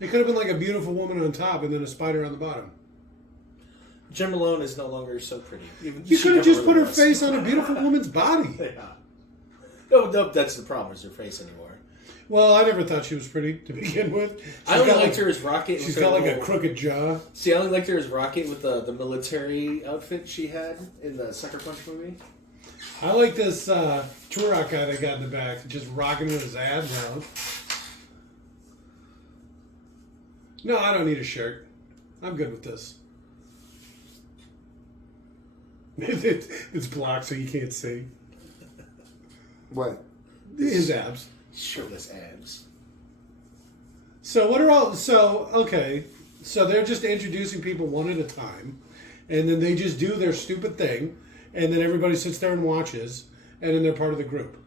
It could have been like a beautiful woman on top and then a spider on the bottom. Jen Malone is no longer so pretty. You She could have never just put really her was. face on a beautiful woman's body. Yeah. No, that's the problem. Is her face anymore? Well, I never thought she was pretty to begin with. I only liked her as Rocket. She's with got her like a little- crooked jaw. See, I only liked her as Rocket with the military outfit she had in the Sucker Punch movie. I like this Turok guy they got in the back, just rocking with his abs out. No, I don't need a shirt. I'm good with this. It's blocked so you can't see What? his abs. Shirtless abs. So what are all? So okay. So they're just introducing people one at a time, and then they just do their stupid thing, and then everybody sits there and watches, and then they're part of the group,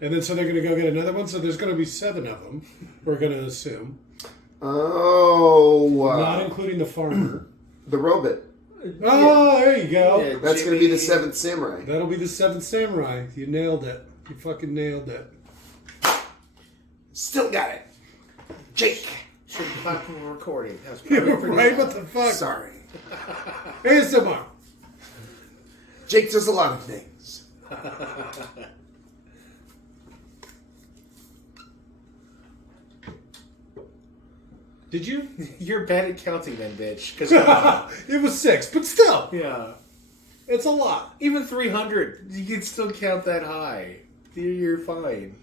and then so they're going to go get another one. So there's going to be 7 of them. We're going to assume, Oh, not including the farmer. the robot. Oh, there you go. Yeah, That's going to be the Jimmy- 7th samurai. That'll be the 7th samurai. You nailed it. You fucking nailed it. Still got it. Jake. Should have clapped from a recording. That was You probably were pretty right. loud. What the fuck? Sorry. ASMR. Jake does a lot of things. Did you? You're bad at counting, then, bitch. Because It was 6, but still, yeah, it's a lot. even 300, you can still count that high. You're fine.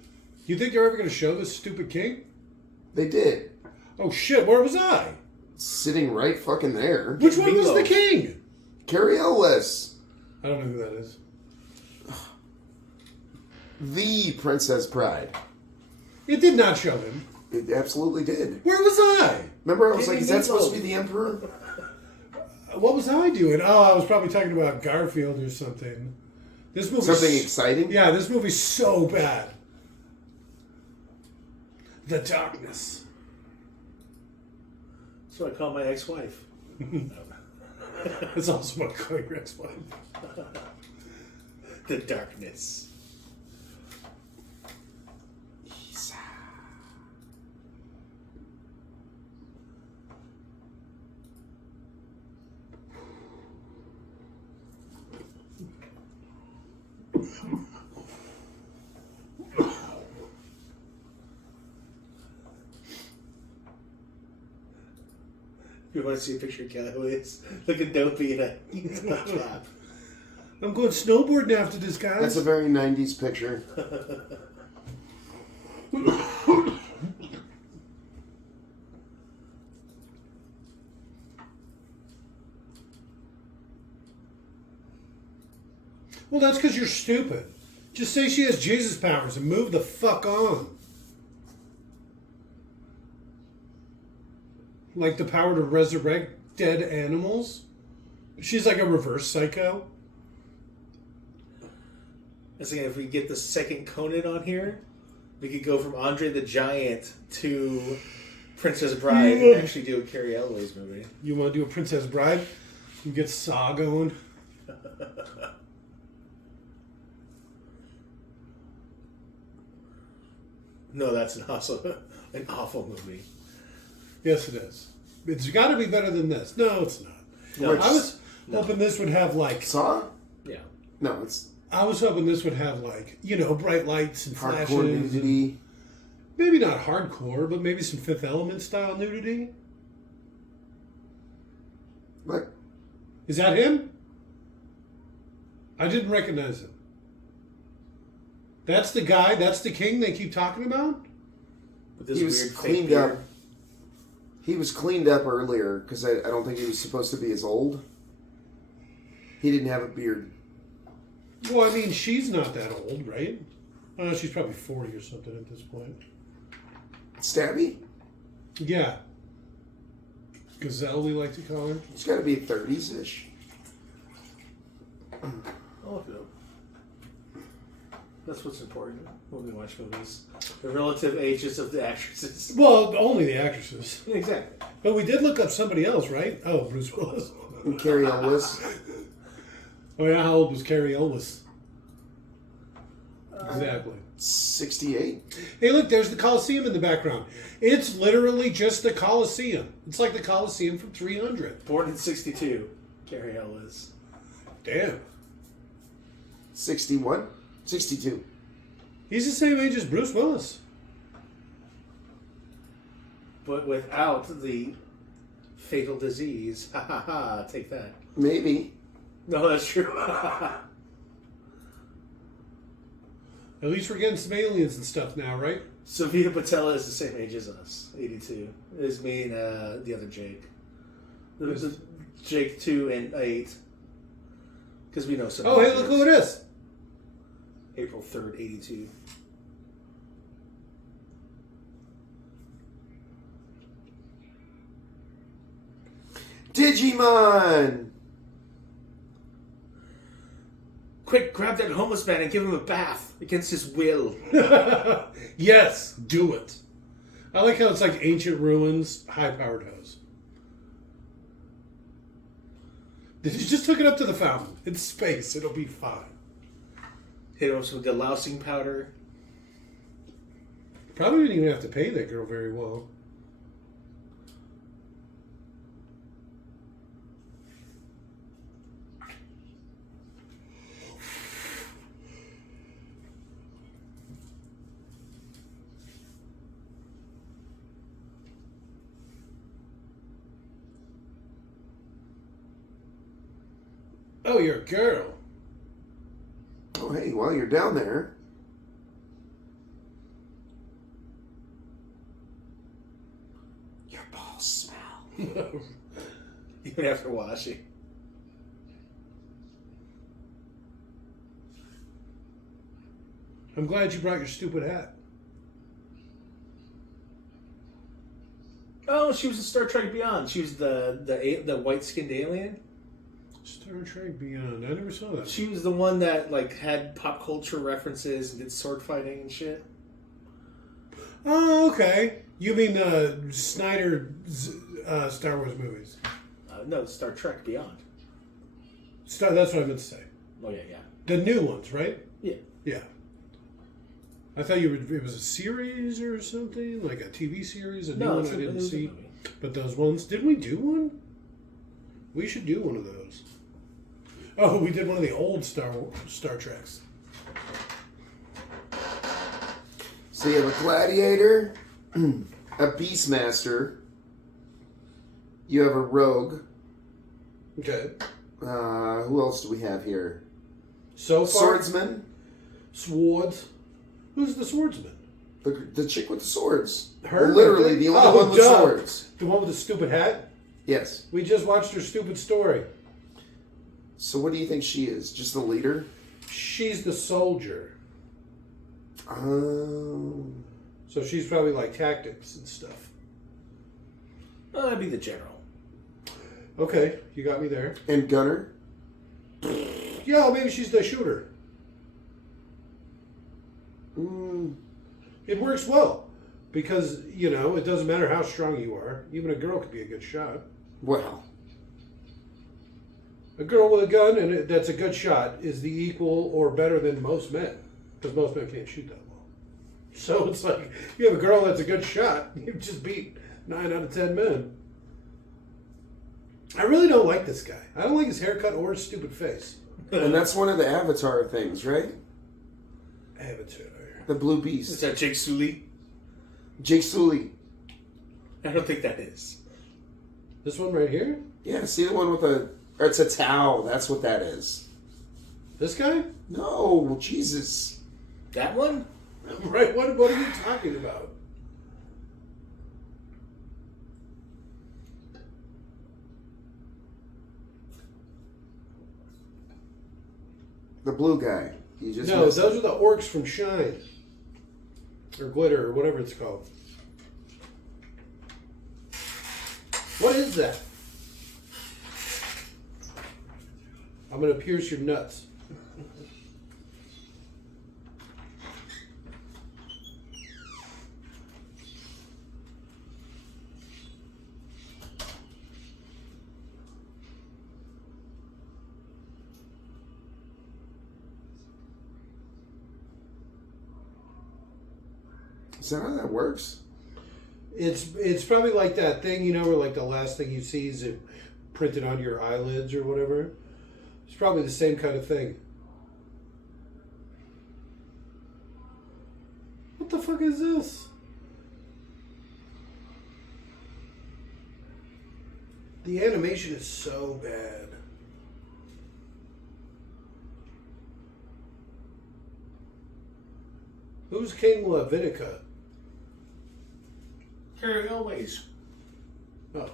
You think they're ever going to show this stupid king? They did. Oh shit, where was I? Sitting right fucking there. Which one was the Meatloaf. king? Carrie Ellis. I don't know who that is. The Princess Bride. It did not show him. It absolutely did. Where was I? Remember, I was Jimmy like, is that supposed to Meatloaf. be the Emperor? What was I doing? Oh, I was probably talking about Garfield or something. This movie. Something exciting? Yeah, this movie's so bad. The darkness. That's what I call my ex-wife. It's also about calling your ex-wife. The darkness. You want to see a picture of Calloway's looking dopey in a top. I'm going snowboarding after this, guys. That's a very 90s picture. Well, that's because you're stupid. Just say she has Jesus powers and move the fuck on. Like the power to resurrect dead animals. She's like a reverse psycho. I was thinking if we get the second Conan on here, we could go from Andre the Giant to Princess Bride and actually do a Carrie Elway's movie. You want to do a Princess Bride? You get Saw going. No, that's an awful movie. Yes, it is. It's got to be better than this. No, it's not. No, I was hoping this would have like. Saw? Yeah. No, it's I was hoping this would have like bright lights and flashes. hardcore and- nudity. maybe not hardcore, but maybe some Fifth Element style nudity. What? Is that him? I didn't recognize him. That's the guy. That's the king they keep talking about. With this He was weird fake cleaned beard. up. He was cleaned up earlier because I don't think he was supposed to be as old. He didn't have a beard. Well, I mean, she's not that old, right? She's probably 40 or something at this point. Stabby? Yeah. Gazelle, we like to call her. He's got to be 30s-ish. I'll look it up. That's what's important when we watch movies. The relative ages of the actresses. Well, only the actresses. Exactly. But we did look up somebody else, right? Oh, Bruce Willis. And Carrie Elwes. Oh, yeah, how old was Carrie Elwes? Exactly. 68? Hey, look, there's the Coliseum in the background. It's literally just the Coliseum. It's like the Coliseum from 300. Born in 62. Carrie Elwes. Damn. 61? 62. He's the same age as Bruce Willis. But without the fatal disease. Ha ha ha. Take that. Maybe. No, that's true. At least we're getting some aliens and stuff now, right? Savita Patella is the same age as us. 82. Is me and the other Jake. The Jake 2 and 8. Because we know some. Oh, hey, look who it is. April 3rd, 82. Digimon! Quick, grab that homeless man and give him a bath against his will. Yes, do it. I like how it's like ancient ruins, high-powered hose. They just took it up to the fountain. It's space. It'll be fine. Hit him with some delousing powder. Probably didn't even have to pay that girl very well. Oh, you're a girl. Oh, hey, while you're down there, your balls smell. Even after washing. I'm glad you brought your stupid hat. Oh, she was in Star Trek Beyond. She was the white-skinned alien. Star Trek Beyond. I never saw that. She was the one that like had pop culture references and did sword fighting and shit. Oh, okay. You mean Snyder Star Wars movies? No, Star Trek Beyond. That's what I meant to say. Oh yeah. The new ones, right? Yeah. Yeah. I thought it was a series or something, like a TV series. A new one it's I didn't it was a see. movie. But those ones, didn't we do one? We should do one of those. Oh, we did one of the old Star Treks. So you have a gladiator, a beastmaster, you have a rogue. Okay. Who else do we have here? So far, Swordsman. Swords. Who's the swordsman? The chick with the swords. Her? Literally the only one with duh. swords. The one with the stupid hat? Yes. We just watched her stupid story. So what do you think she is? Just the leader? She's the soldier. Oh. So she's probably like tactics and stuff. That'd be the general. Okay, you got me there. And Gunner? Yeah, maybe she's the shooter. It works well because, you know, it doesn't matter how strong you are. Even a girl could be a good shot. Well, A girl with a gun and that's a good shot is the equal or better than most men because most men can't shoot that well. So it's like you have a girl that's a good shot, you just beat 9 out of 10 men. I really don't like this guy. I don't like his haircut or his stupid face. and that's one of the Avatar things, right? Avatar. The Blue Is Beast. that Jake Sully? Jake Sully. I don't think that is. This one right here? Yeah, see the one with the... Or it's a towel. That's what that is. This guy? No, Jesus. That one? Right, what are you talking about? The blue guy. You just No, missed those it. are the orcs from Shine. Or Glitter, or whatever it's called. What is that? I'm gonna pierce your nuts. Is that how that works? It's probably like that thing, you know, where like the last thing you see is it printed on your eyelids or whatever. It's probably the same kind of thing. What the fuck is this? The animation is so bad. Who's King Levitica? Carry always. Oh.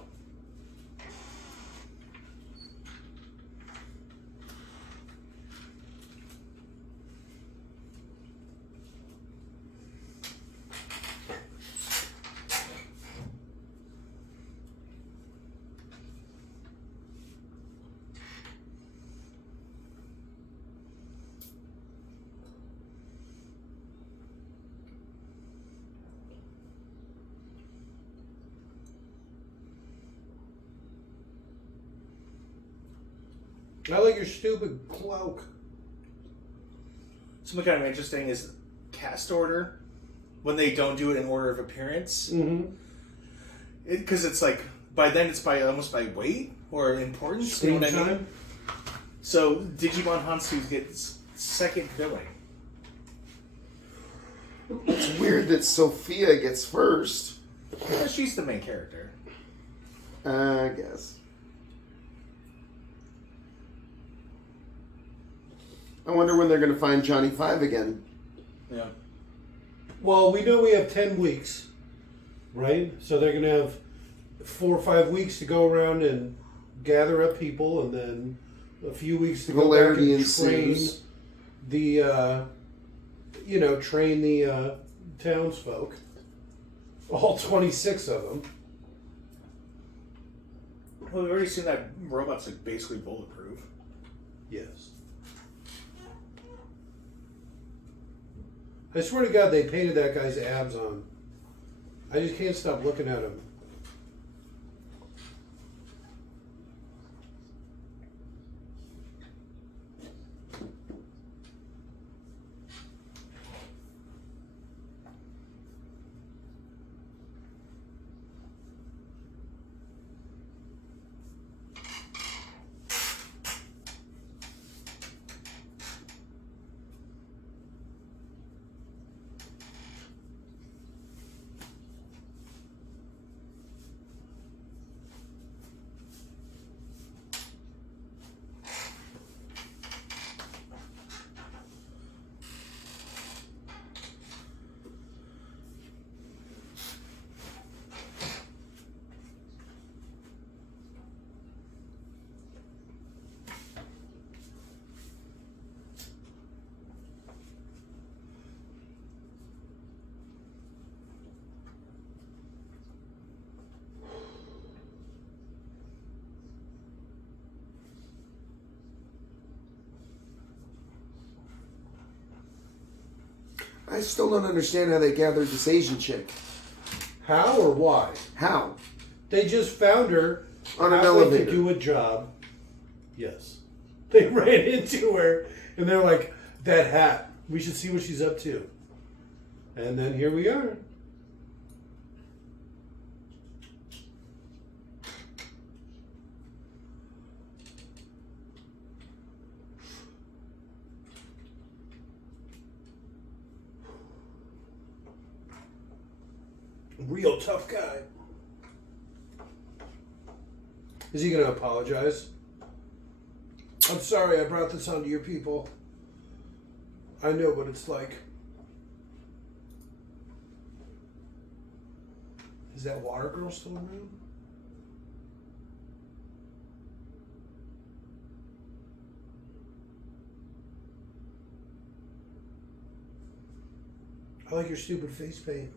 I like your stupid cloak. Something kind of interesting is cast order when they don't do it in order of appearance. Mm-hmm. Because it's like by then it's by almost by weight or importance. Screen you know what I mean? time. So Digimon Hansu gets second billing. It's weird that Sophia gets first. Yeah, she's the main character. I guess. I wonder when they're going to find Johnny Five again. Yeah. Well, we know we have 10 weeks, right? So they're going to have 4 or 5 weeks to go around and gather up people, and then a few weeks to go back Hilarity and train ensues. the, train the townsfolk. All 26 of them. Well, we've already seen that robot's like basically bulletproof. Yes. I swear to God, they painted that guy's abs on. I just can't stop looking at him. I still don't understand how they gathered this Asian chick. How or why? How? They just found her On an halfway elevator. to do a job. Yes. They ran into her, and they're like, that hat. We should see what she's up to. And then here we are. Real tough guy. Is he going to apologize? I'm sorry I brought this onto your people. I know what it's like. Is that water girl still around? I like your stupid face paint.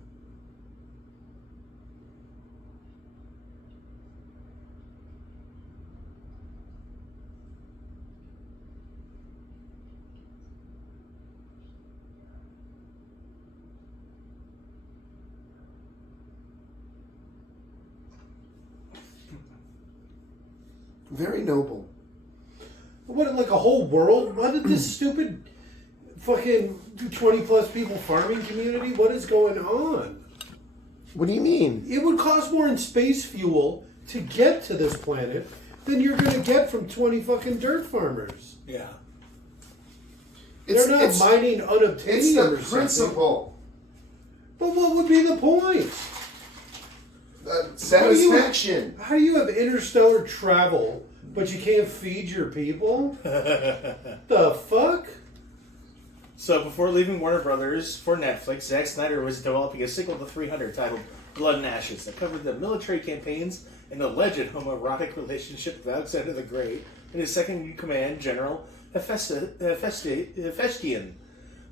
Very noble. What, like a whole world? What did this stupid fucking 20 plus people farming community? What is going on? What do you mean? It would cost more in space fuel to get to this planet than you're going to get from 20 fucking dirt farmers. Yeah. They're not mining unobtainium It's the or something. principle. But what would be the point? Satisfaction. How do you have interstellar travel, but you can't feed your people? The fuck? So before leaving Warner Brothers for Netflix, Zack Snyder was developing a sequel to 300 titled Blood and Ashes that covered the military campaigns and alleged homoerotic relationship with Alexander the Great and his second-in-command, General Hephaestion,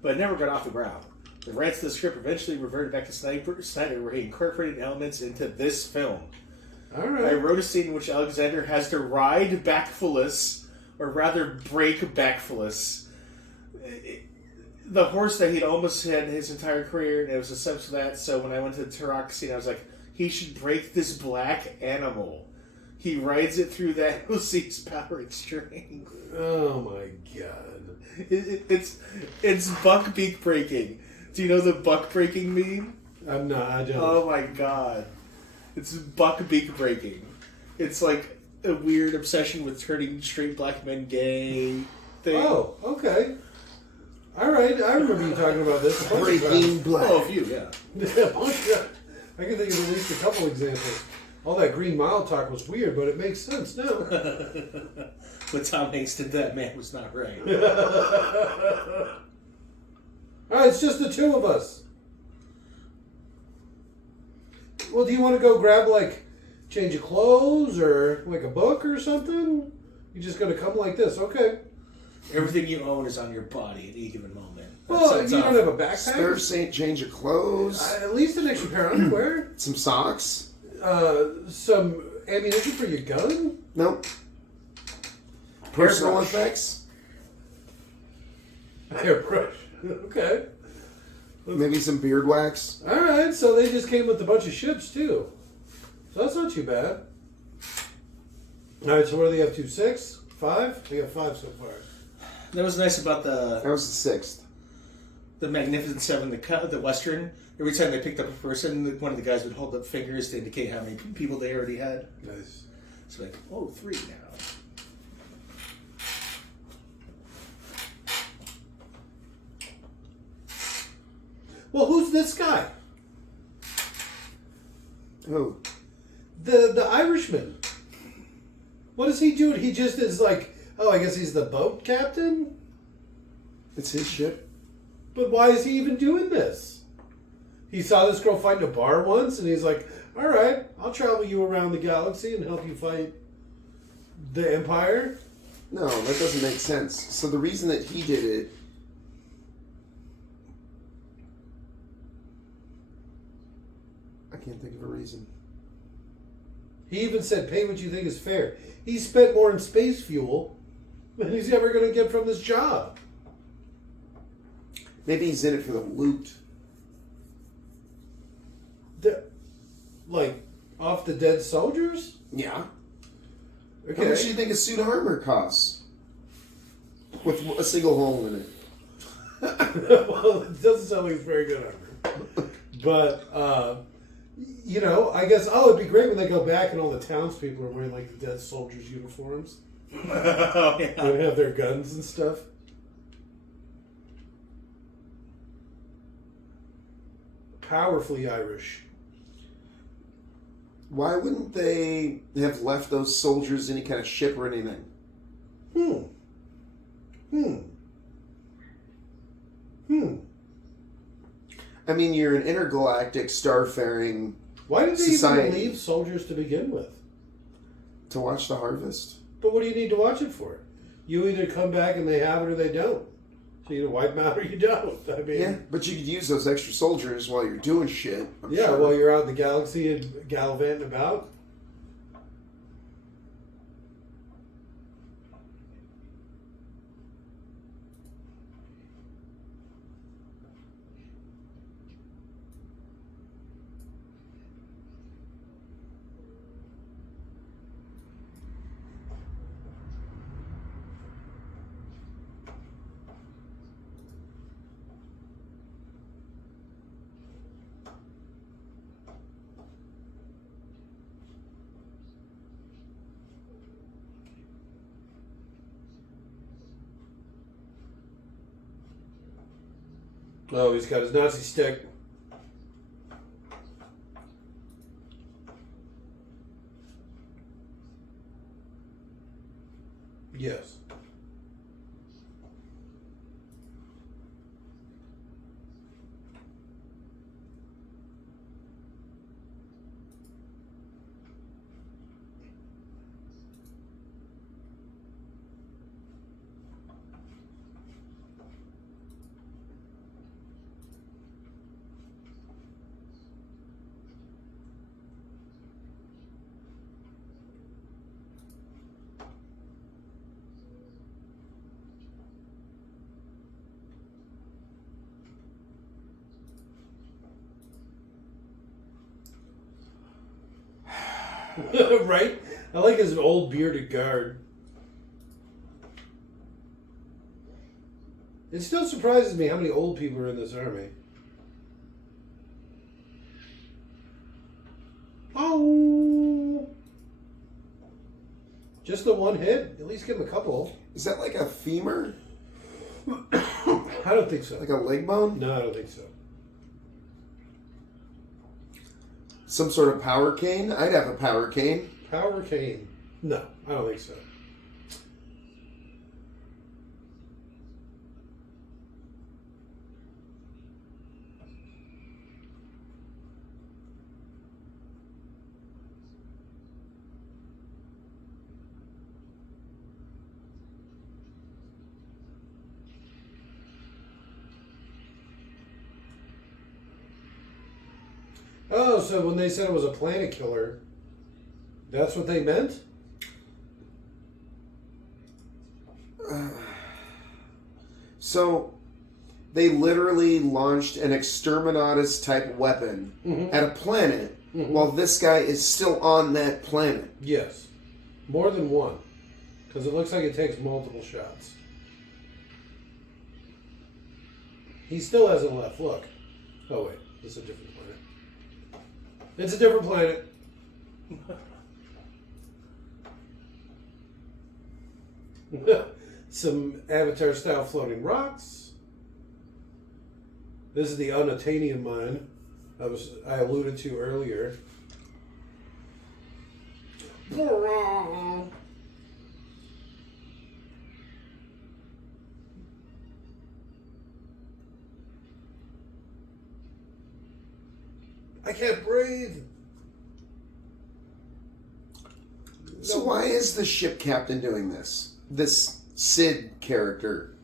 but it never got off the ground. The rights to the script eventually reverted back to Snyder, where he incorporated elements into this film. All right. I wrote a scene in which Alexander has to ride Backphilus, or rather break Backphilus, the horse that he'd almost had his entire career, and it was a subset of that. So when I went to the Turok scene, I was like, he should break this black animal. He rides it through that OC's powering string. Oh my god. It's buck beak breaking. Do you know the buck breaking meme? I'm not. I don't. Oh my god. It's buck beak breaking. It's like a weird obsession with turning straight black men gay thing. Oh, okay. All right. I remember you talking about this. Breaking black. Oh, a few, yeah. I can think of at least a couple examples. All that Green Mile talk was weird, but it makes sense now. What Tom Hanks did that man was not right. All right, it's just the two of us. Well, do you want to go grab, like, change of clothes or, like, a book or something? You're just going to come like this. Okay. Everything you own is on your body at any given moment. Well, you don't have a backpack? Spare change of clothes. At least an extra pair of underwear. Some socks. Some ammunition for your gun? Nope. Personal Hairbrush. effects. Hairbrush. Okay. Maybe some beard wax. All right, so they just came with a bunch of ships, too. So that's not too bad. All right, so what do they have to? 6? 5? They got 5 so far. That was nice about That was the 6th. the Magnificent Seven, the Western. Every time they picked up a person, one of the guys would hold up fingers to indicate how many people they already had. Nice. It's like, oh, 3 now. Well, who's this guy? Who? The Irishman. What is he doing? He just is like, oh, I guess he's the boat captain? It's his ship. But why is he even doing this? He saw this girl fight in a bar once, and he's like, all right, I'll travel you around the galaxy and help you fight the Empire. No, that doesn't make sense. So the reason that he did it... I can't think of a reason. He even said, pay what you think is fair. He spent more in space fuel than he's ever going to get from this job. Maybe he's in it for the loot. Like, off the dead soldiers? Yeah. Okay. How much do you think a suit of armor costs? With a single hole in it. Well, it doesn't sound like it's very good armor. But, you know, I guess, it'd be great when they go back and all the townspeople are wearing, like, the dead soldiers' uniforms. Oh, yeah. They have their guns and stuff. Powerfully Irish. Why wouldn't they have left those soldiers any kind of ship or anything? I mean, you're an intergalactic starfaring Why did they society. even leave soldiers to begin with? To watch the harvest. But what do you need to watch it for? You either come back and they have it or they don't. So you either wipe them out or you don't. I mean, Yeah, but you could use those extra soldiers while you're doing shit. I'm yeah, sure. while you're out in the galaxy and gallivanting about. Oh, he's got his Nazi stick. Yes. Right? I like his old bearded guard. It still surprises me how many old people are in this army. Oh! Just the one hit? At least give him a couple. Is that like a femur? I don't think so. Like a leg bone? No, I don't think so. Some sort of power cane? I'd have a power cane. Power cane? No, I don't think so. Oh, so when they said it was a planet killer, that's what they meant? So, they literally launched an exterminatus type weapon at a planet while this guy is still on that planet. Yes. More than one. Because it looks like it takes multiple shots. He still hasn't left. Look. Oh, wait. This is a different planet. It's a different planet. Some Avatar-style floating rocks. This is the unobtainium mine I alluded to earlier. I can't breathe. So why is the ship captain doing this? This Sid character.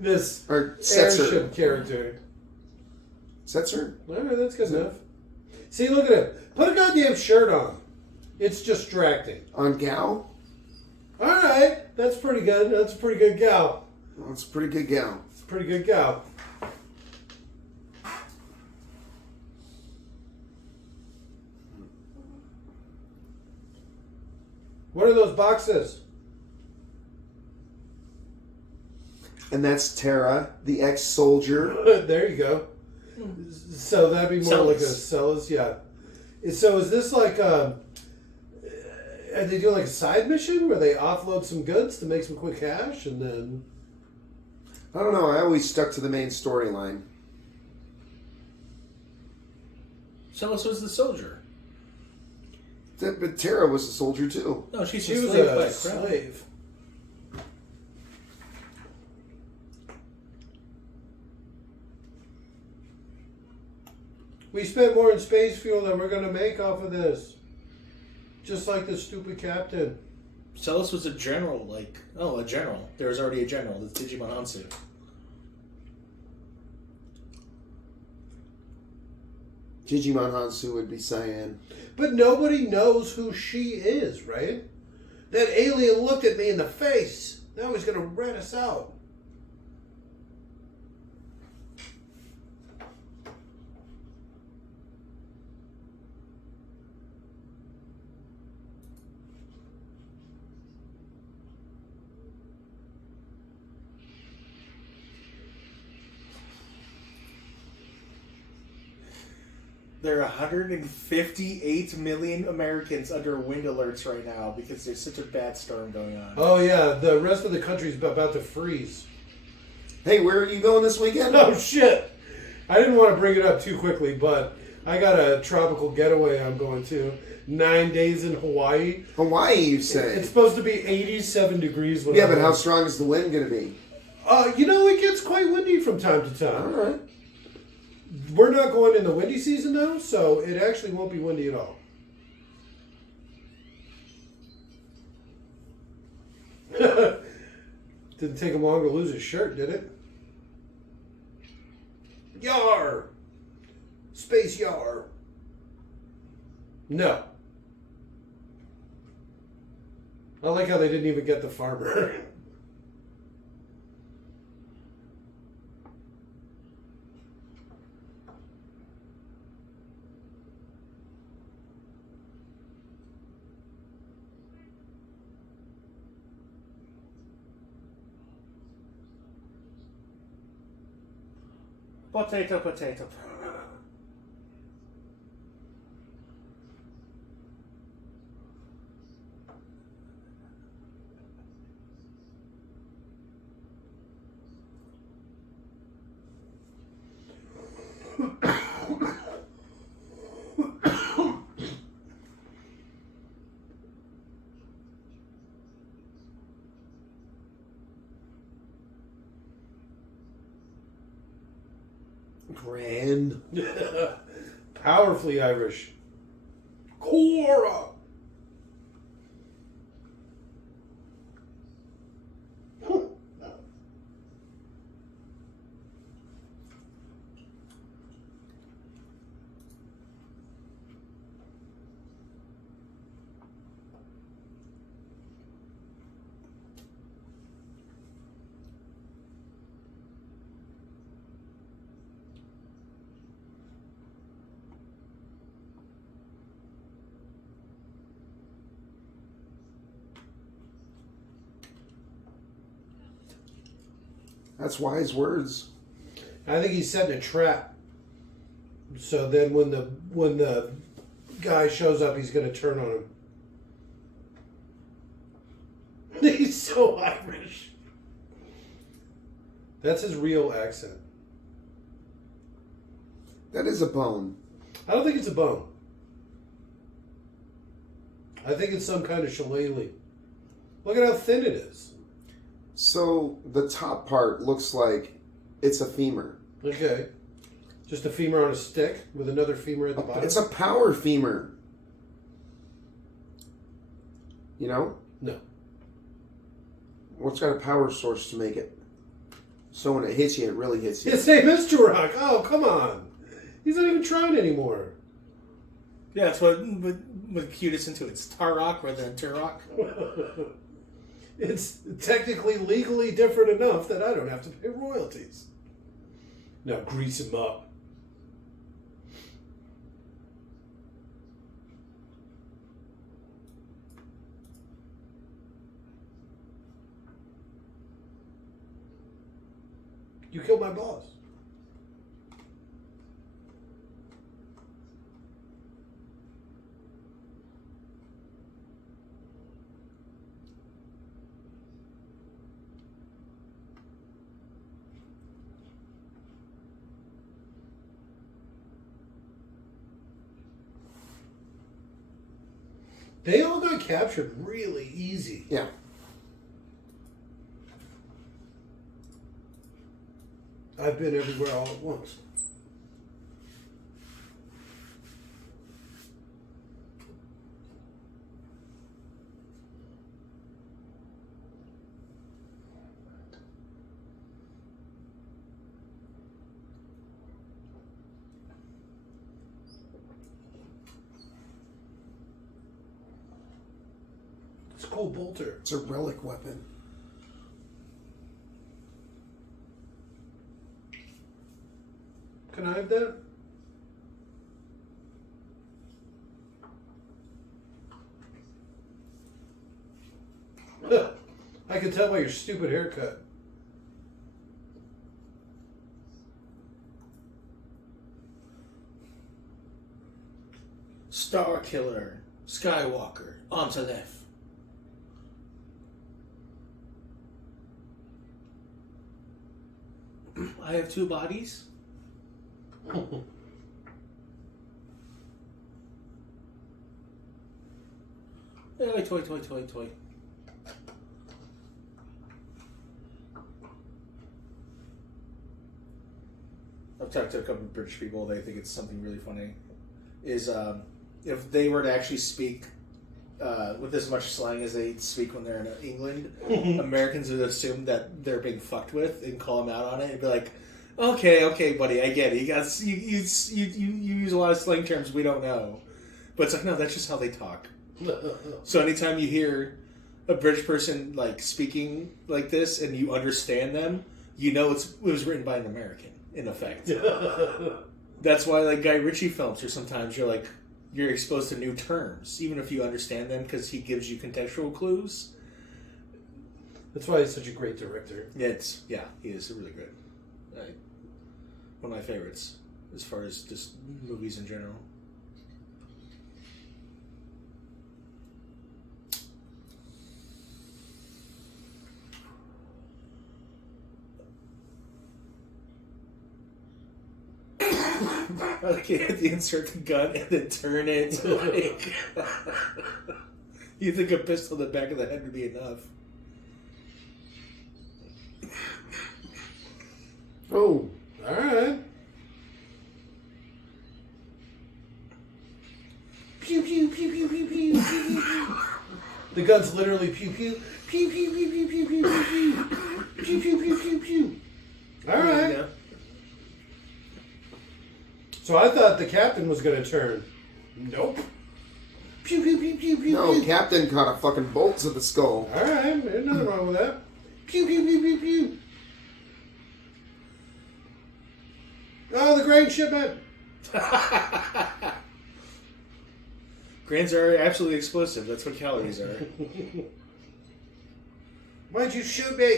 This Or Setzer. airship character. Setzer? Alright, that's good enough. See, look at him. Put a goddamn shirt on. It's distracting. On Gal? Alright, that's pretty good. That's a pretty good gal. Well, it's a pretty good gal. a pretty good gal. What are those boxes? And that's Tara, the ex-soldier. There you go. So that'd be more like a Celis, yeah. So is this like are they doing like a side mission where they offload some goods to make some quick cash and then... I don't know. I always stuck to the main storyline. Celis was the soldier. But Tara was a soldier too. No, she She was enslaved by a a crown. slave. We spent more in space fuel than we're going to make off of this. Just like the stupid captain. Celis was a general, a general. There was already a general, the Digimon Hansu. Digimon Hansu would be Cyan. But nobody knows who she is, right? That alien looked at me in the face. Now he's going to rat us out. There are 158 million Americans under wind alerts right now because there's such a bad storm going on. Oh, yeah. The rest of the country's about to freeze. Hey, where are you going this weekend? Oh, shit. I didn't want to bring it up too quickly, but I got a tropical getaway I'm going to. 9 days in Hawaii. Hawaii, you say? It's supposed to be 87 degrees. Yeah, but how strong is the wind going to be? It gets quite windy from time to time. All right. We're not going in the windy season, though, so it actually won't be windy at all. Didn't take him long to lose his shirt, did it? Yar! Space yar. No. I like how they didn't even get the farmer. Potato, potato. Grand. Powerfully Irish. Cora! That's wise words. I think he's setting a trap. So then when the guy shows up, he's going to turn on him. He's so Irish. That's his real accent. That is a bone. I don't think it's a bone. I think it's some kind of shillelagh. Look at how thin it is. So the top part looks like it's a femur. Okay. Just a femur on a stick with another femur at the bottom? It's a power femur. You know? No. What's got a power source to make it? So when it hits you, it really hits you. His name is Turok. Oh, come on. He's not even trying anymore. Yeah, that's what cued us into it. It's Tarok rather than Turok. It's technically legally different enough that I don't have to pay royalties. Now grease him up. You killed my boss. They all got captured really easy. Yeah. I've been everywhere all at once. It's a cool bolter. It's a relic weapon. Can I have that? I can tell by your stupid haircut. Star Killer, Skywalker, on to left. I have two bodies. Toy. I've talked to a couple of British people. They think it's something really funny. Is if they were to actually speak with as much slang as they speak when they're in England, Americans would assume that they're being fucked with and call them out on it and be like, "Okay, buddy, I get it. You use a lot of slang terms we don't know." But it's like, no, that's just how they talk. So anytime you hear a British person like speaking like this and you understand them, you know it was written by an American, in effect. That's why like Guy Ritchie films, or sometimes you're exposed to new terms, even if you understand them, because he gives you contextual clues. That's why he's such a great director. He is really good. One of my favorites as far as just movies in general. Okay, you insert the gun and then turn it. Like, you think a pistol in the back of the head would be enough? Oh, all right. Pew pew pew pew pew pew pew pew. The gun's literally pew pew pew pew pew pew pew pew pew pew pew pew pew pew. All right. Yeah. So I thought the captain was going to turn. Nope. Pew pew pew pew pew. No, pew. Captain caught a fucking bolt to the skull. All right, there's nothing wrong with that. Pew pew pew pew pew. Oh, the grain shipment. Grains are absolutely explosive. That's what calories are. Why'd you shoot me?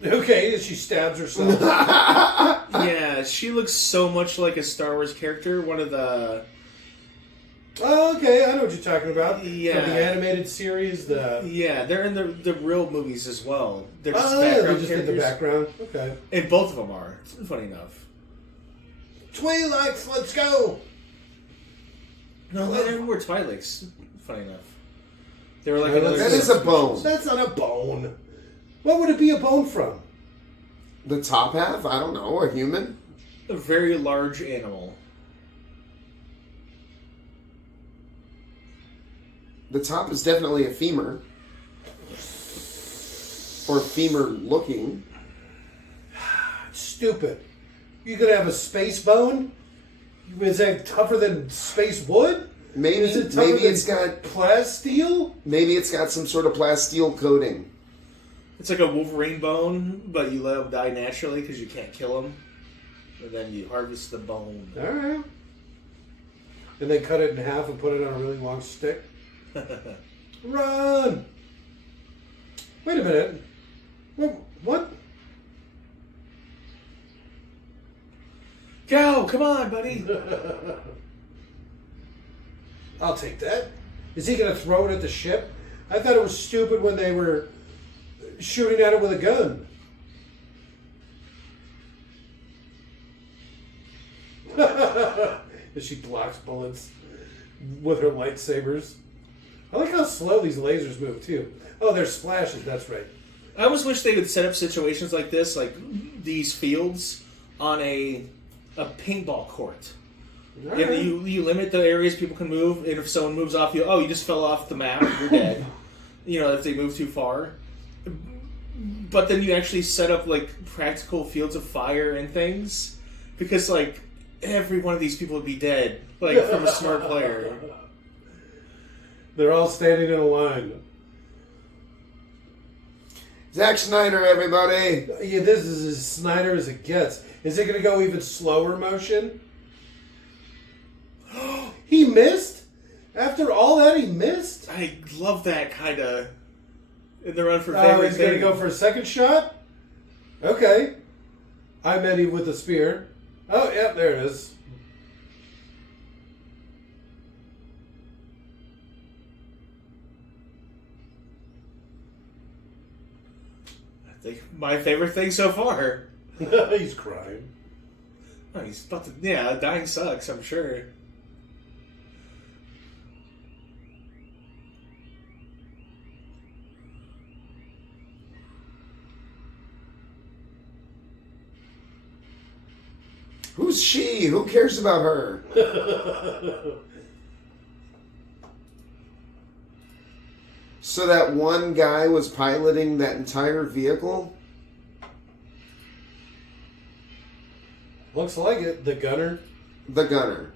Okay, and she stabs herself. Yeah, she looks so much like a Star Wars character. One of the... Oh, okay, I know what you're talking about. Yeah. From the animated series, Yeah, they're in the real movies as well. They're just Oh, yeah, background they just did characters. the background. Okay. And both of them are, funny enough. Twi'leks, let's go! No, they never were Twi'leks, funny enough. They were like Well, another... That is a bone. That's not a bone. What would it be a bone from? The top half? I don't know. A human? a very large animal. The top is definitely a femur. Or femur looking. Stupid. You could have a space bone? Is that tougher than space wood? Maybe Is it tougher maybe than it's got plasteel? maybe it's got some sort of plasteel coating. It's like a Wolverine bone, but you let him die naturally because you can't kill him. And then you harvest the bone. All right. And then cut it in half and put it on a really long stick. Run! Wait a minute. What? Go! Come on, buddy! I'll take that. Is he going to throw it at the ship? I thought it was stupid when they were shooting at it with a gun. As she blocks bullets with her lightsabers. I like how slow these lasers move, too. Oh, there's splashes, that's right. I almost wish they would set up situations like this, like these fields, on a paintball court. Right. And you limit the areas people can move, and if someone moves off, you just fell off the map, you're dead. If they move too far. But then you actually set up, like, practical fields of fire and things, because, like, every one of these people would be dead, like, from a smart player. They're all standing in a line. Zack Snyder, everybody. Yeah, this is as Snyder as it gets. Is it going to go even slower motion? He missed? After all that, he missed? I love that kind of in the run for Oh, favorite he's going to thing. go for a second shot? Okay. I met him with a spear. Oh, yeah, there it is. I think my favorite thing so far. He's crying. Oh, he's about to... Yeah, dying sucks, I'm sure. Who's she? Who cares about her? So that one guy was piloting that entire vehicle? Looks like it. The gunner. The gunner.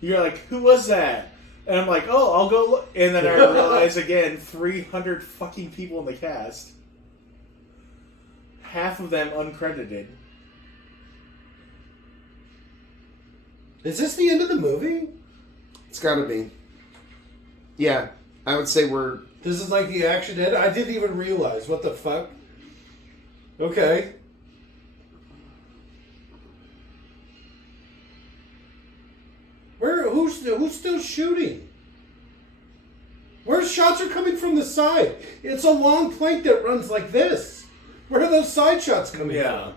You're like, who was that? And I'm like, oh, I'll go look. And then I realize again, 300 fucking people in the cast. Half of them uncredited. Is this the end of the movie? It's gotta be. Yeah, I would say we're... This is like the action end? I didn't even realize. What the fuck? Okay. Who's still shooting? Where shots are coming from the side? It's a long plank that runs like this. Where are those side shots coming from?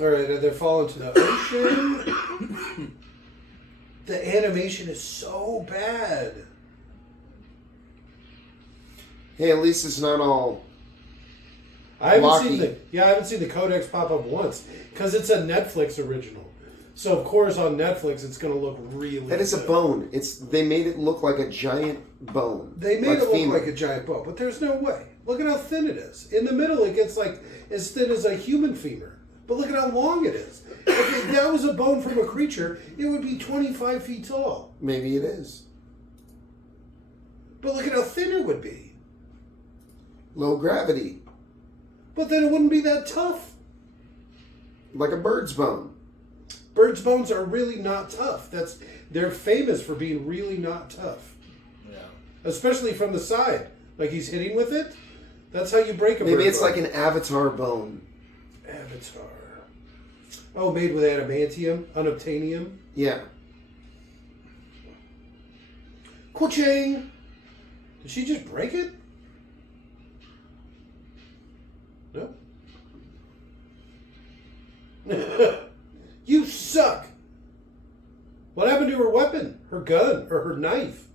All right, they're falling to the ocean. The animation is so bad. Hey, at least it's not all... I haven't blocky. seen the codex pop up once because it's a Netflix original. So of course on Netflix it's going to look really. That is a good. bone. They made it look like a giant bone. They made like it look femur. like a giant bone, but there's no way. Look at how thin it is. In the middle, it gets like as thin as a human femur. But look at how long it is. If that was a bone from a creature, it would be 25 feet tall. Maybe it is. But look at how thin it would be. Low gravity. But then it wouldn't be that tough. Like a bird's bone. Birds' bones are really not tough. They're famous for being really not tough. Yeah. Especially from the side. Like he's hitting with it. That's how you break a bird Maybe it's bone. like an avatar bone. Avatar. Oh, made with adamantium, unobtainium. Yeah. Ka-ching! Did she just break it? No. You suck! What happened to her weapon? Her gun? Or her knife?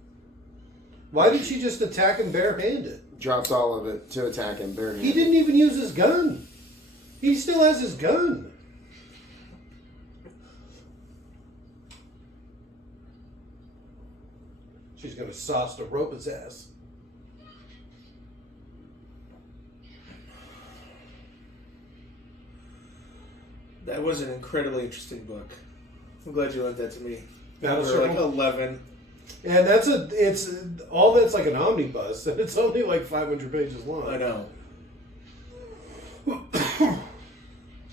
Why did she just attack him barehanded? Dropped all of it to attack him barehanded. He didn't even use his gun. He still has his gun. She's going to sauce the rope his ass. That was an incredibly interesting book. I'm glad you lent that to me. That was like 11. And it's all that's like an omnibus, and it's only like 500 pages long. I know.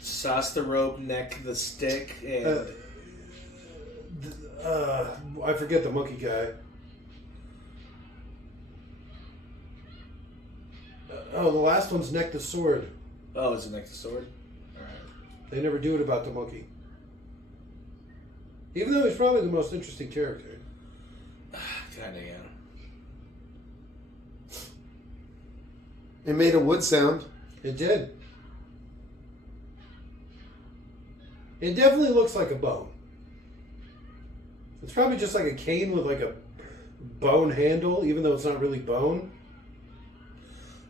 Sauce the rope, neck the stick, and... I forget the monkey guy. The last one's neck the sword. Oh, is it neck the sword? Alright. They never do it about the monkey. Even though he's probably the most interesting character. Kinda, yeah. It made a wood sound. It did. It definitely looks like a bone. It's probably just like a cane with like a bone handle, even though it's not really bone.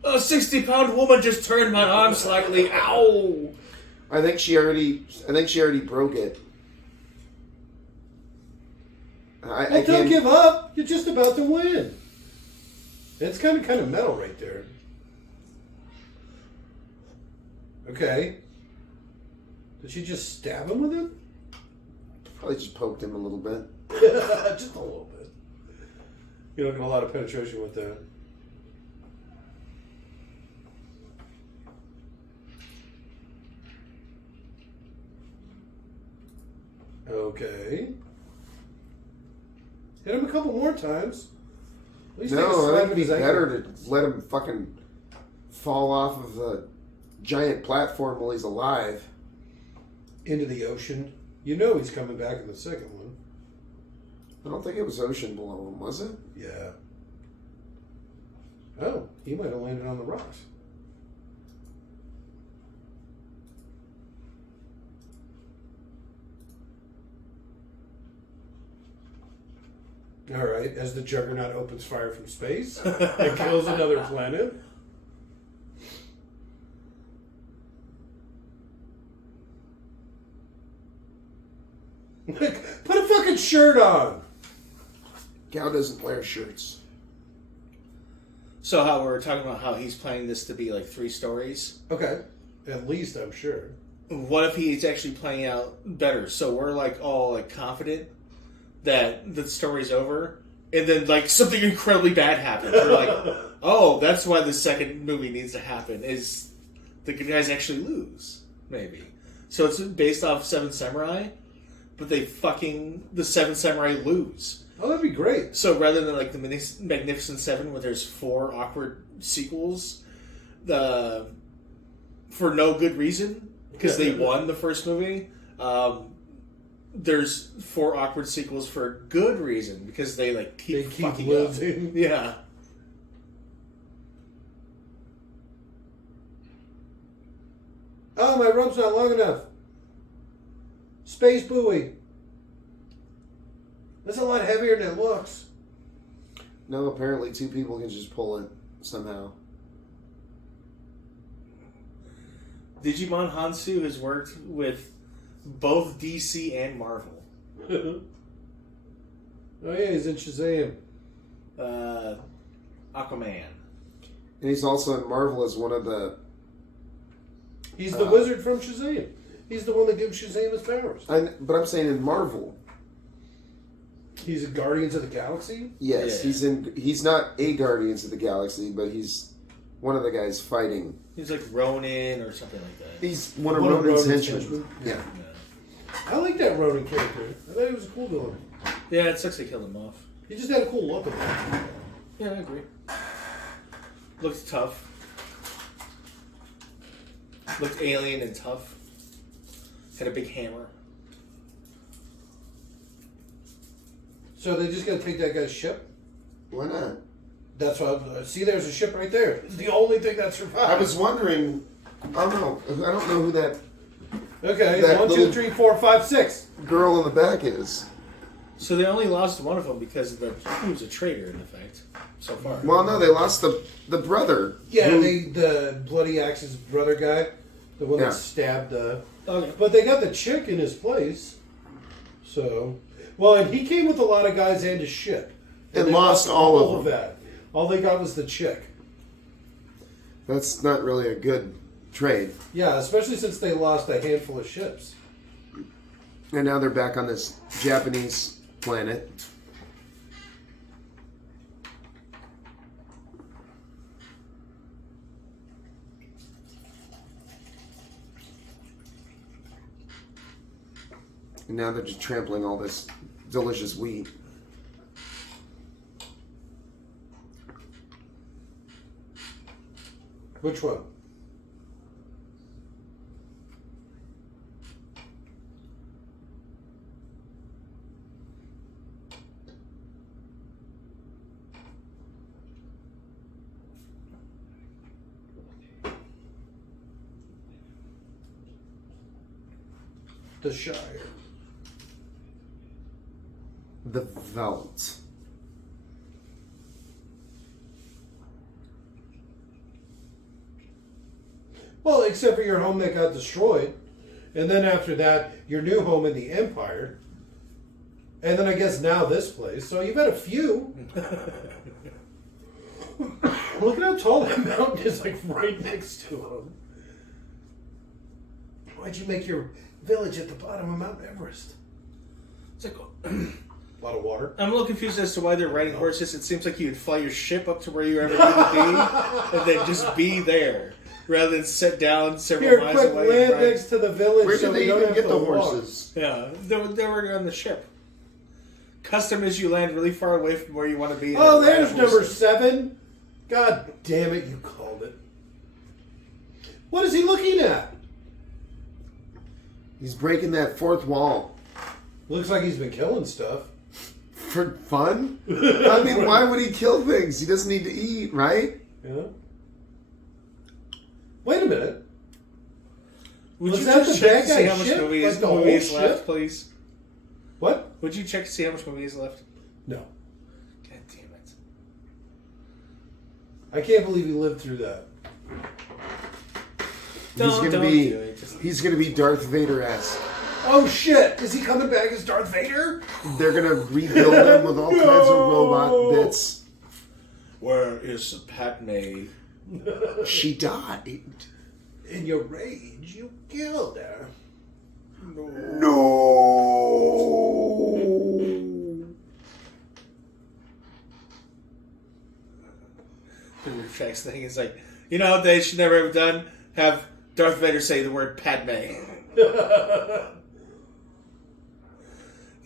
A 60-pound woman just turned my arm slightly. Ow! I think she already broke it. I Don't give up. You're just about to win. It's kind of metal right there. Okay. Did she just stab him with it? Probably just poked him a little bit. Just a little bit. You don't get a lot of penetration with that. Okay. Hit him a couple more times. At least take a No, slap I at think it'd be his ankle. better to let him fucking fall off of the giant platform while he's alive. Into the ocean. You know he's coming back in the second one. I don't think it was ocean below him, was it? Yeah. Oh, he might have landed on the rocks. All right, as the Juggernaut opens fire from space and kills another planet. Put a fucking shirt on. Gal doesn't wear shirts. So how we're talking about how he's planning this to be like 3 stories. Okay, at least I'm sure. What if he's actually playing out better? So we're like all like confident that the story's over, and then like something incredibly bad happens. We're like, oh, that's why the second movie needs to happen. Is the good guys actually lose? Maybe. So it's based off Seven Samurai, but the Seven Samurai lose. Oh, that'd be great. So rather than like the Magnificent Seven, where there's 4 awkward sequels, for no good reason because they won the first movie. There's 4 awkward sequels for good reason because they like keep fucking losing. up. Yeah. Oh, my rope's not long enough. Space buoy. That's a lot heavier than it looks. No, apparently 2 people can just pull it somehow. Digimon Hansu has worked with both DC and Marvel. Oh yeah, he's in Shazam. Aquaman. And he's also in Marvel as one of the... He's the wizard from Shazam. He's the one that gives Shazam his powers. But I'm saying in Marvel. He's in Guardians of the Galaxy? Yes, Yeah. he's not a Guardians of the Galaxy, but he's one of the guys fighting. He's like Ronin or something like that. He's one of One of Ronin's Ronin's henchmen. henchmen. Yeah. I like that Ronin character. I thought he was a cool villain. Yeah, it sucks they killed him off. He just had a cool look about him. Yeah, I agree. Looked tough. Looked alien and tough. Had a big hammer. So they just gotta take that guy's ship? Why not? That's what see, there's a ship right there. It's the only thing that survived. I was wondering... Oh, no. I don't know who that Okay, that 1, 2, little- 3, 4, 5, 6. girl in the back is. So they only lost one of them because he was a traitor, in effect, so far. Well, no, they lost the brother. Yeah, who- the Bloody Axe's brother guy. The one Yeah. that stabbed Okay. But they got the chick in his place. So... Well, and he came with a lot of guys and a ship. And they lost all of them. that. All they got was the chick. That's not really a good trade. Yeah, especially since they lost a handful of ships. And now they're back on this Japanese planet. And now they're just trampling all this delicious wheat. Which one? The Shire. The Veldt. Well, except for your home that got destroyed. And then after that, your new home in the Empire. And then I guess now this place. So you've had a few. Look at how tall that mountain is, like right next to him. Why'd you make your village at the bottom of Mount Everest? It's like, A lot of water. I'm a little confused as to why they're riding horses. It seems like you'd fly your ship up to where you ever need to be, and then just be there, rather than sit down several Here, miles quick, away. land and ride. next to the village. Where so did we they don't even have get the to walk. horses? Yeah, they were on the ship. Custom is you land really far away from where you want to be. and Oh, then ride there's a number horse. 7. God damn it, you called it. What is he looking at? He's breaking that fourth wall. Looks like he's been killing stuff. For fun? I mean, why would he kill things? He doesn't need to eat, right? Yeah. Wait a minute. Would Was you that just the check bad to see guy how much ship? movie Like is, the whole movie is ship? left, please? What? Would you check to see how much movie is left? No. God damn it. I can't believe he lived through that. Don't do it. He's gonna be Darth Vader-esque. Oh shit! Is he coming back as Darth Vader? They're gonna rebuild him with all kinds of robot bits. Where is Padme? She died. In your rage, you killed her. No. The reflex thing is like, you know what they should never have done? Have Darth Vader say the word Padme.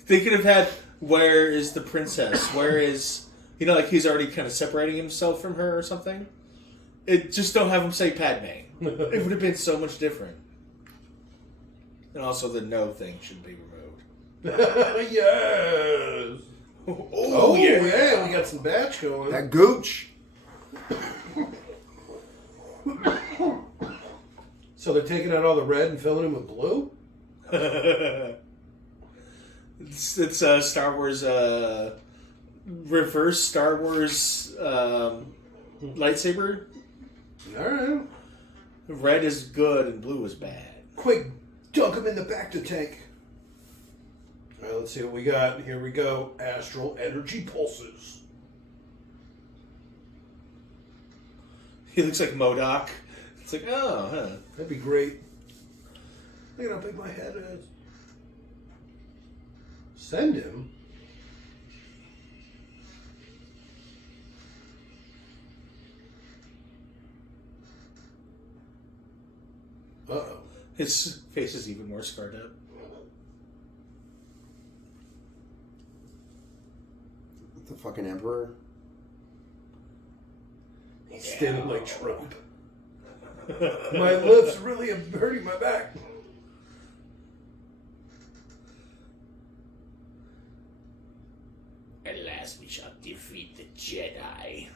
They could have had, where is the princess? Where is, you know, like he's already kind of separating himself from her or something. Just don't have him say Padme. It would have been so much different. And also the no thing should be removed. Yes. Oh, yeah, we got some batch going. That gooch. So they're taking out all the red and filling them with blue? It's Star Wars, reverse Star Wars lightsaber. Alright. Red is good and blue is bad. Quick, dunk them in the back to tank. Alright, let's see what we got. Here we go. Astral energy pulses. He looks like MODOK. It's like, oh, huh. That'd be great. Look at how big my head is. Send him? Uh-oh. His face is even more scarred up. The fucking Emperor. He's standing like Trump. My lips really are hurting my back. At last we shall defeat the Jedi.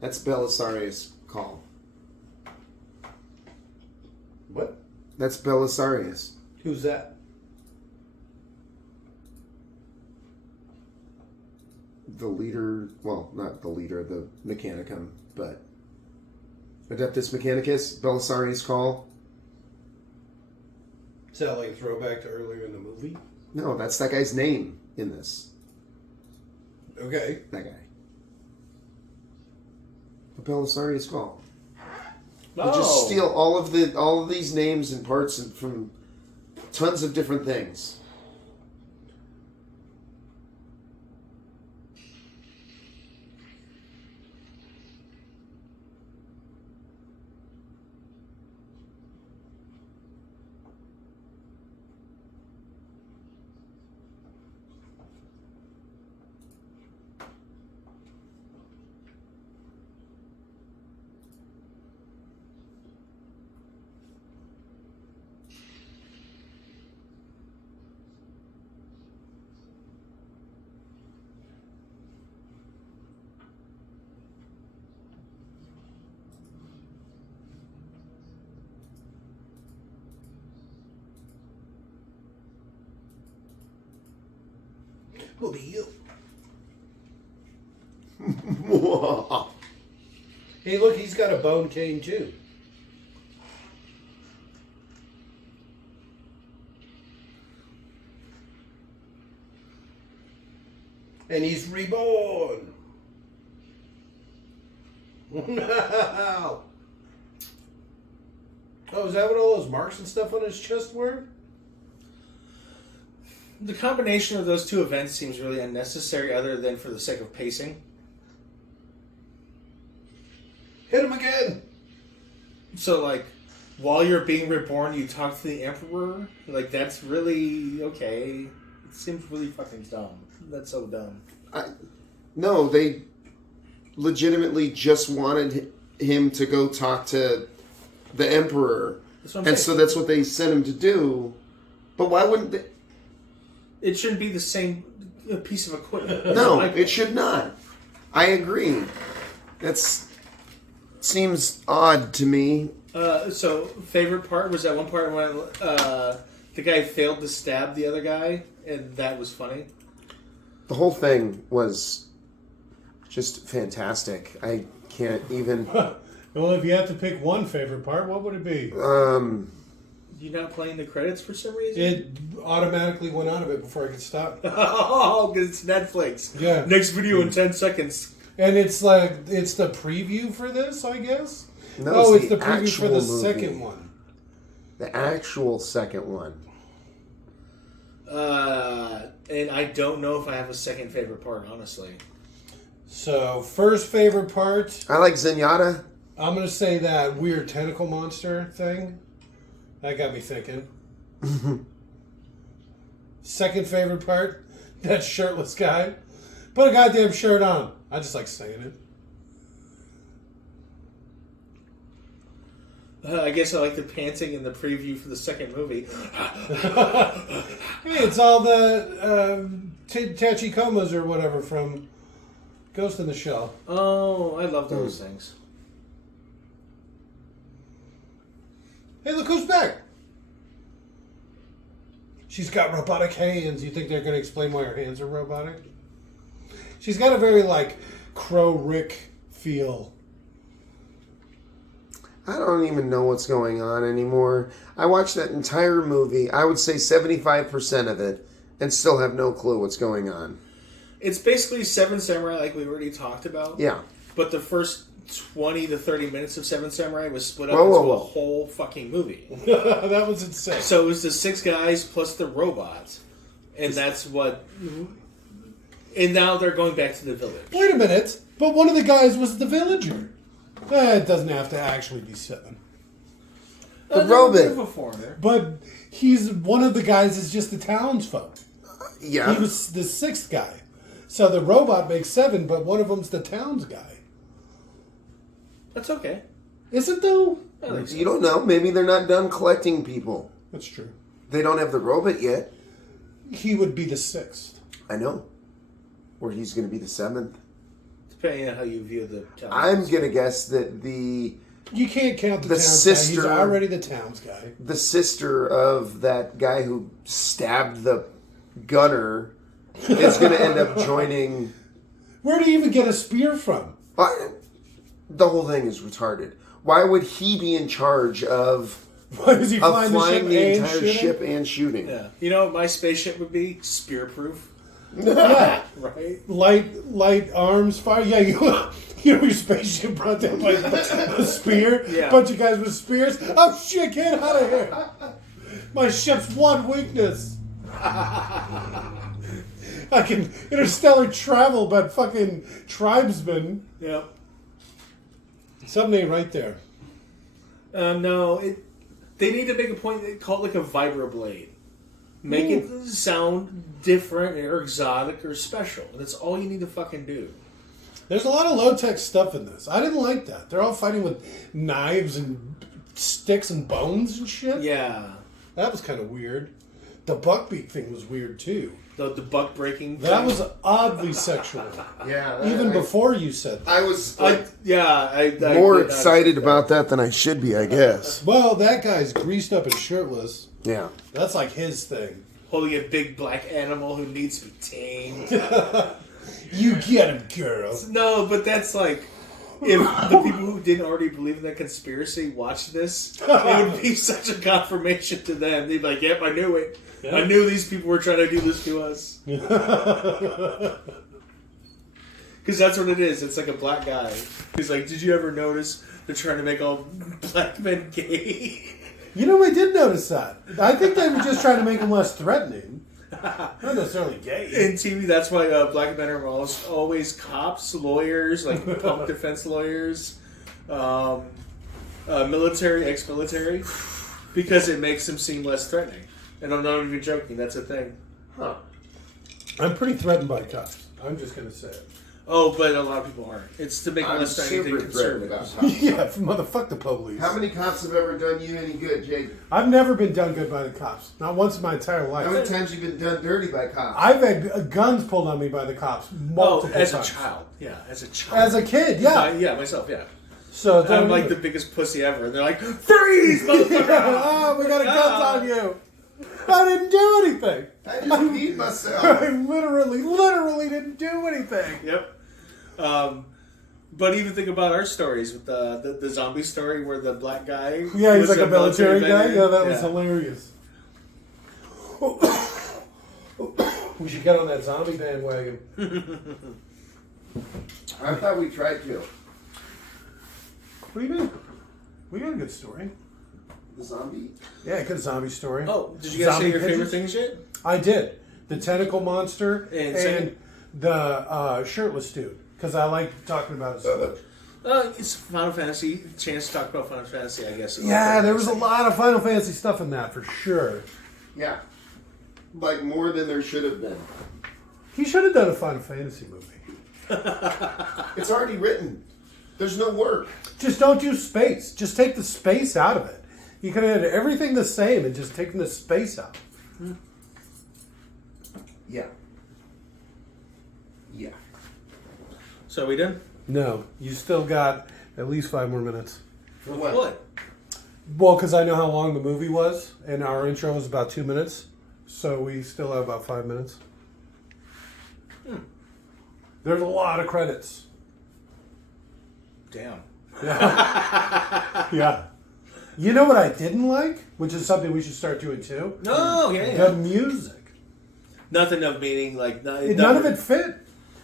That's Belisarius' call. What? That's Belisarius. Who's that? The leader, well, not the leader of the Mechanicum, but Adeptus Mechanicus, Belisarius' Call. Is that like a throwback to earlier in the movie? No, that's that guy's name in this. Okay. That guy. The Belisarius' Call. Oh. You just steal all of these names and parts from tons of different things. Will be you. Hey, look, he's got a bone cane too. And he's reborn. No. Oh, is that what all those marks and stuff on his chest were? The combination of those two events seems really unnecessary, other than for the sake of pacing. Hit him again. So, like, while you're being reborn, you talk to the Emperor? Like, that's really okay. It seems really fucking dumb. That's so dumb. No, they legitimately just wanted him to go talk to the Emperor. That's what I'm and saying. so that's what they sent him to do. But why wouldn't they? It shouldn't be the same piece of equipment. No, it should not. I agree. That's seems odd to me. So, favorite part was that one part when the guy failed to stab the other guy, and that was funny. The whole thing was just fantastic. I can't even. Well, if you have to pick one favorite part, what would it be? You're not playing the credits for some reason? It automatically went out of it before I could stop. Oh, because it's Netflix. Yeah. Next video in 10 seconds. And it's like, it's the preview for this, I guess? No, It's the preview for actual the movie. second one. The actual second one. And I don't know if I have a second favorite part, honestly. So, first favorite part, I like Zenyatta. I'm going to say that weird tentacle monster thing. That got me thinking. Second favorite part, that shirtless guy. Put a goddamn shirt on. I just like saying it. I guess I like the panting in the preview for the second movie. Hey, it's all the tachikomas or whatever from Ghost in the Shell. Oh, I love those things. Hey, look who's back. She's got robotic hands. You think they're going to explain why her hands are robotic? She's got a very, like, Crow Rick feel. I don't even know what's going on anymore. I watched that entire movie, I would say 75% of it, and still have no clue what's going on. It's basically Seven Samurai, like we already talked about. Yeah. But the first 20 to 30 minutes of Seven Samurai was split up Whoa, into whoa, a whoa. whole fucking movie. That was insane. So it was the 6 guys plus the robots. And that's what... And now they're going back to the village. Wait a minute. But one of the guys was the villager. It doesn't have to actually be 7. The They're a robot. bit of a foreigner. But he's one of the guys is just the townsfolk. Yeah. He was the 6th guy. So the robot makes 7, but one of them's the towns guy. That's okay. Is it though? I think so. You don't know. Maybe they're not done collecting people. That's true. They don't have the robot yet. He would be the 6th. I know. Or he's going to be the 7th. Depending on how you view the town. I'm going to guess that the You can't count the The towns sister- guy. He's already the towns guy. sister of that guy who stabbed the gunner is going to end up joining. Where do you even get a spear from? The whole thing is retarded. Why would he be in charge of Why is he flying the entire shooting? ship and shooting? Yeah. You know what my spaceship would be? Spear-proof. Yeah. Right? Light arms fire. Yeah, you know your spaceship brought down by a spear. Yeah. Bunch of guys with spears. Oh shit! Get out of here! My ship's one weakness. I can interstellar travel, but fucking tribesmen. Yep. Something ain't right there. No, they need to make a point. They call it like a vibroblade. Make it sound different or exotic or special. That's all you need to fucking do. There's a lot of low-tech stuff in this. I didn't like that. They're all fighting with knives and sticks and bones and shit. Yeah. That was kind of weird. The buckbeak thing was weird, too. The buck breaking. That was oddly sexual. Yeah. Even before you said that. I was I more did not excited expect about that than I should be, I guess. Well, that guy's greased up and shirtless. Yeah. That's like his thing. holding a big black animal who needs to be tamed. You get him, girl. No, but that's like, if the people who didn't already believe in that conspiracy watched this, it would be such a confirmation to them. They'd be like, yep, I knew it. Yeah. I knew these people were trying to do this to us. Because that's what it is. It's like a black guy. He's like, did you ever notice they're trying to make all black men gay? You know, I did notice that. I think they were just trying to make him less threatening. Not necessarily gay. In TV, that's why black men are always cops, lawyers, like public defense lawyers, military, ex-military, because it makes them seem less threatening. And I'm not even joking, that's a thing. Huh. I'm pretty threatened by cops. I'm just going to say it. Oh, but a lot of people aren't. It's to make them I'm less threatening super to threatened conservatives. about cops. Yeah, motherfuck the police. How many cops have ever done you any good, Jake? I've never been done good by the cops. Not once in my entire life. How many times you been done dirty by cops? I've had guns pulled on me by the cops multiple As times. a child. Yeah, as a child. As a kid, yeah. Yeah, myself, yeah. So it's I'm like the biggest pussy ever. And they're like, freeze, motherfucker! Oh, we got a guns on you. I didn't do anything. I just peed myself. I literally didn't do anything. Yep. But even think about our stories with the zombie story where the black guy. Yeah, he's was like a military guy. veteran. Yeah, that was hilarious. We should get on that zombie bandwagon. I thought we tried to. What do you mean? We got a good story. The zombie? Yeah, a good zombie story. Oh, did you guys Zombie say your favorite pigeons? things yet? I did. The tentacle monster And and second? the shirtless dude. Because I like talking about it so much. It's Final Fantasy. Chance to talk about Final Fantasy, I guess. Yeah, there was a lot of Final Fantasy stuff in that for sure. Yeah. Like more than there should have been. He should have done a Final Fantasy movie. It's already written. There's no work. Just don't do space. Just take the space out of it. You could have had everything the same and just taken the space out. Yeah. Yeah. So are we done? No, you still got at least 5 more minutes. For what? What? Well, because I know how long the movie was, and our intro was about 2 minutes, so we still have about 5 minutes. There's a lot of credits. Damn. Yeah. Yeah. You know what I didn't like? Which is something we should start doing too? No, yeah. The music. Nothing of meaning, like... None of it fit.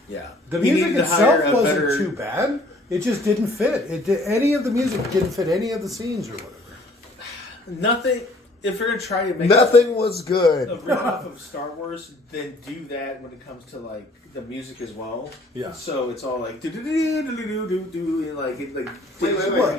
Yeah. The You music need to itself hire a wasn't better- too bad. It just didn't fit. Any of the music didn't fit any of the scenes or whatever. Nothing... If you're going to try to make Nothing was a good. ripoff of Star Wars, then do that when it comes to, like, the music as well. Yeah. So it's all like... do-do-do-do-do-do-do, like... Wait.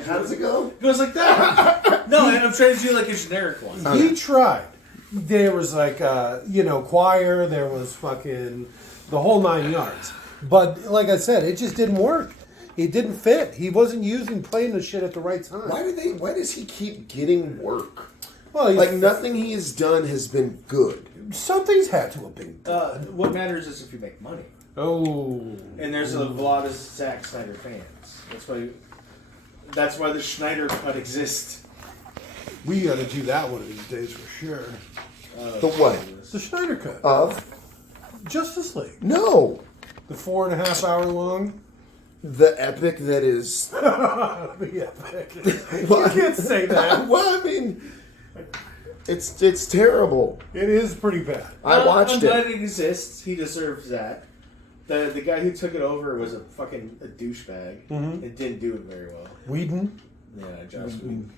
How does it go? It goes like that. No, and I'm trying to do, like, a generic one. He tried. There was like, choir. There was fucking the whole 9 yards. But like I said, it just didn't work. It didn't fit. He wasn't playing the shit at the right time. Why does he keep getting work? Well, Like nothing he has done has been good. something's had to have been. What matters is if you make money. Oh. And there's a lot of Zack Snyder fans. That's why the Schneider cut exists. We got to do that one of these days for sure. The what? The Schneider Cut. Of? Justice League. No. The 4.5 hour long. the epic that is. The epic. You can't say that. Well, I mean, it's terrible. It is pretty bad. I watched I'm it. glad it exists. He deserves that. The guy who took it over was a douchebag. It didn't do it very well. Whedon. Yeah, Joss Whedon.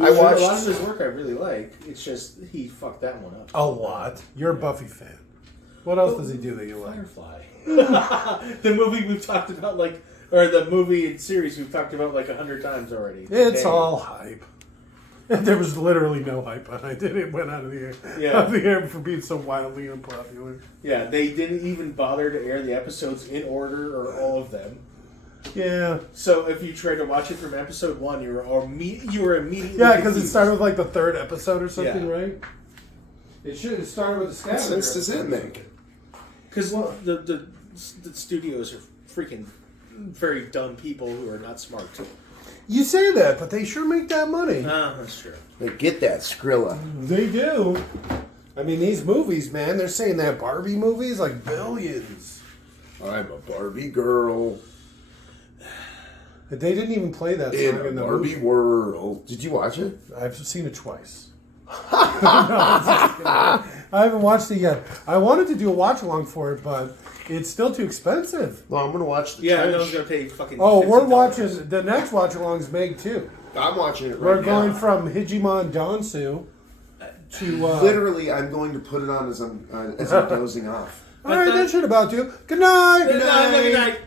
I watched a lot of his work. I really like. It's just he fucked that one up. A lot. You're a Buffy fan. What else does he do that you like? Firefly. The movie we've talked about the movie and series we've talked about 100 times already. It's all hype. There was literally no hype behind it. It went out of the air. Yeah. Out of the air for being so wildly unpopular. Yeah, they didn't even bother to air the episodes in order or all of them. Yeah. So if you tried to watch it from episode 1, you were immediately Yeah, because it confused. started with the third episode or something, Yeah. right? It should have started with the What scavenger. sense does that make? Because the studios are freaking very dumb people who are not smart. You say that, but they sure make that money. That's true. They get that Skrilla. They do. I mean, these movies, man, they're saying that Barbie movies like billions. I'm a Barbie girl They didn't even play that in song a in the Barbie movie. world. Did you watch it? I've seen it twice. No, I'm just kidding. I haven't watched it yet. I wanted to do a watch along for it, but it's still too expensive. Well, I'm gonna watch the. Yeah, I know trash. I was gonna pay fucking. Oh, we're $50. watching the next watch along's Meg too. I'm watching it We're right going now. from Hijimon Donsu to Literally, I'm going to put it on as I'm dozing off. All right, that should about do. Good night. Good night.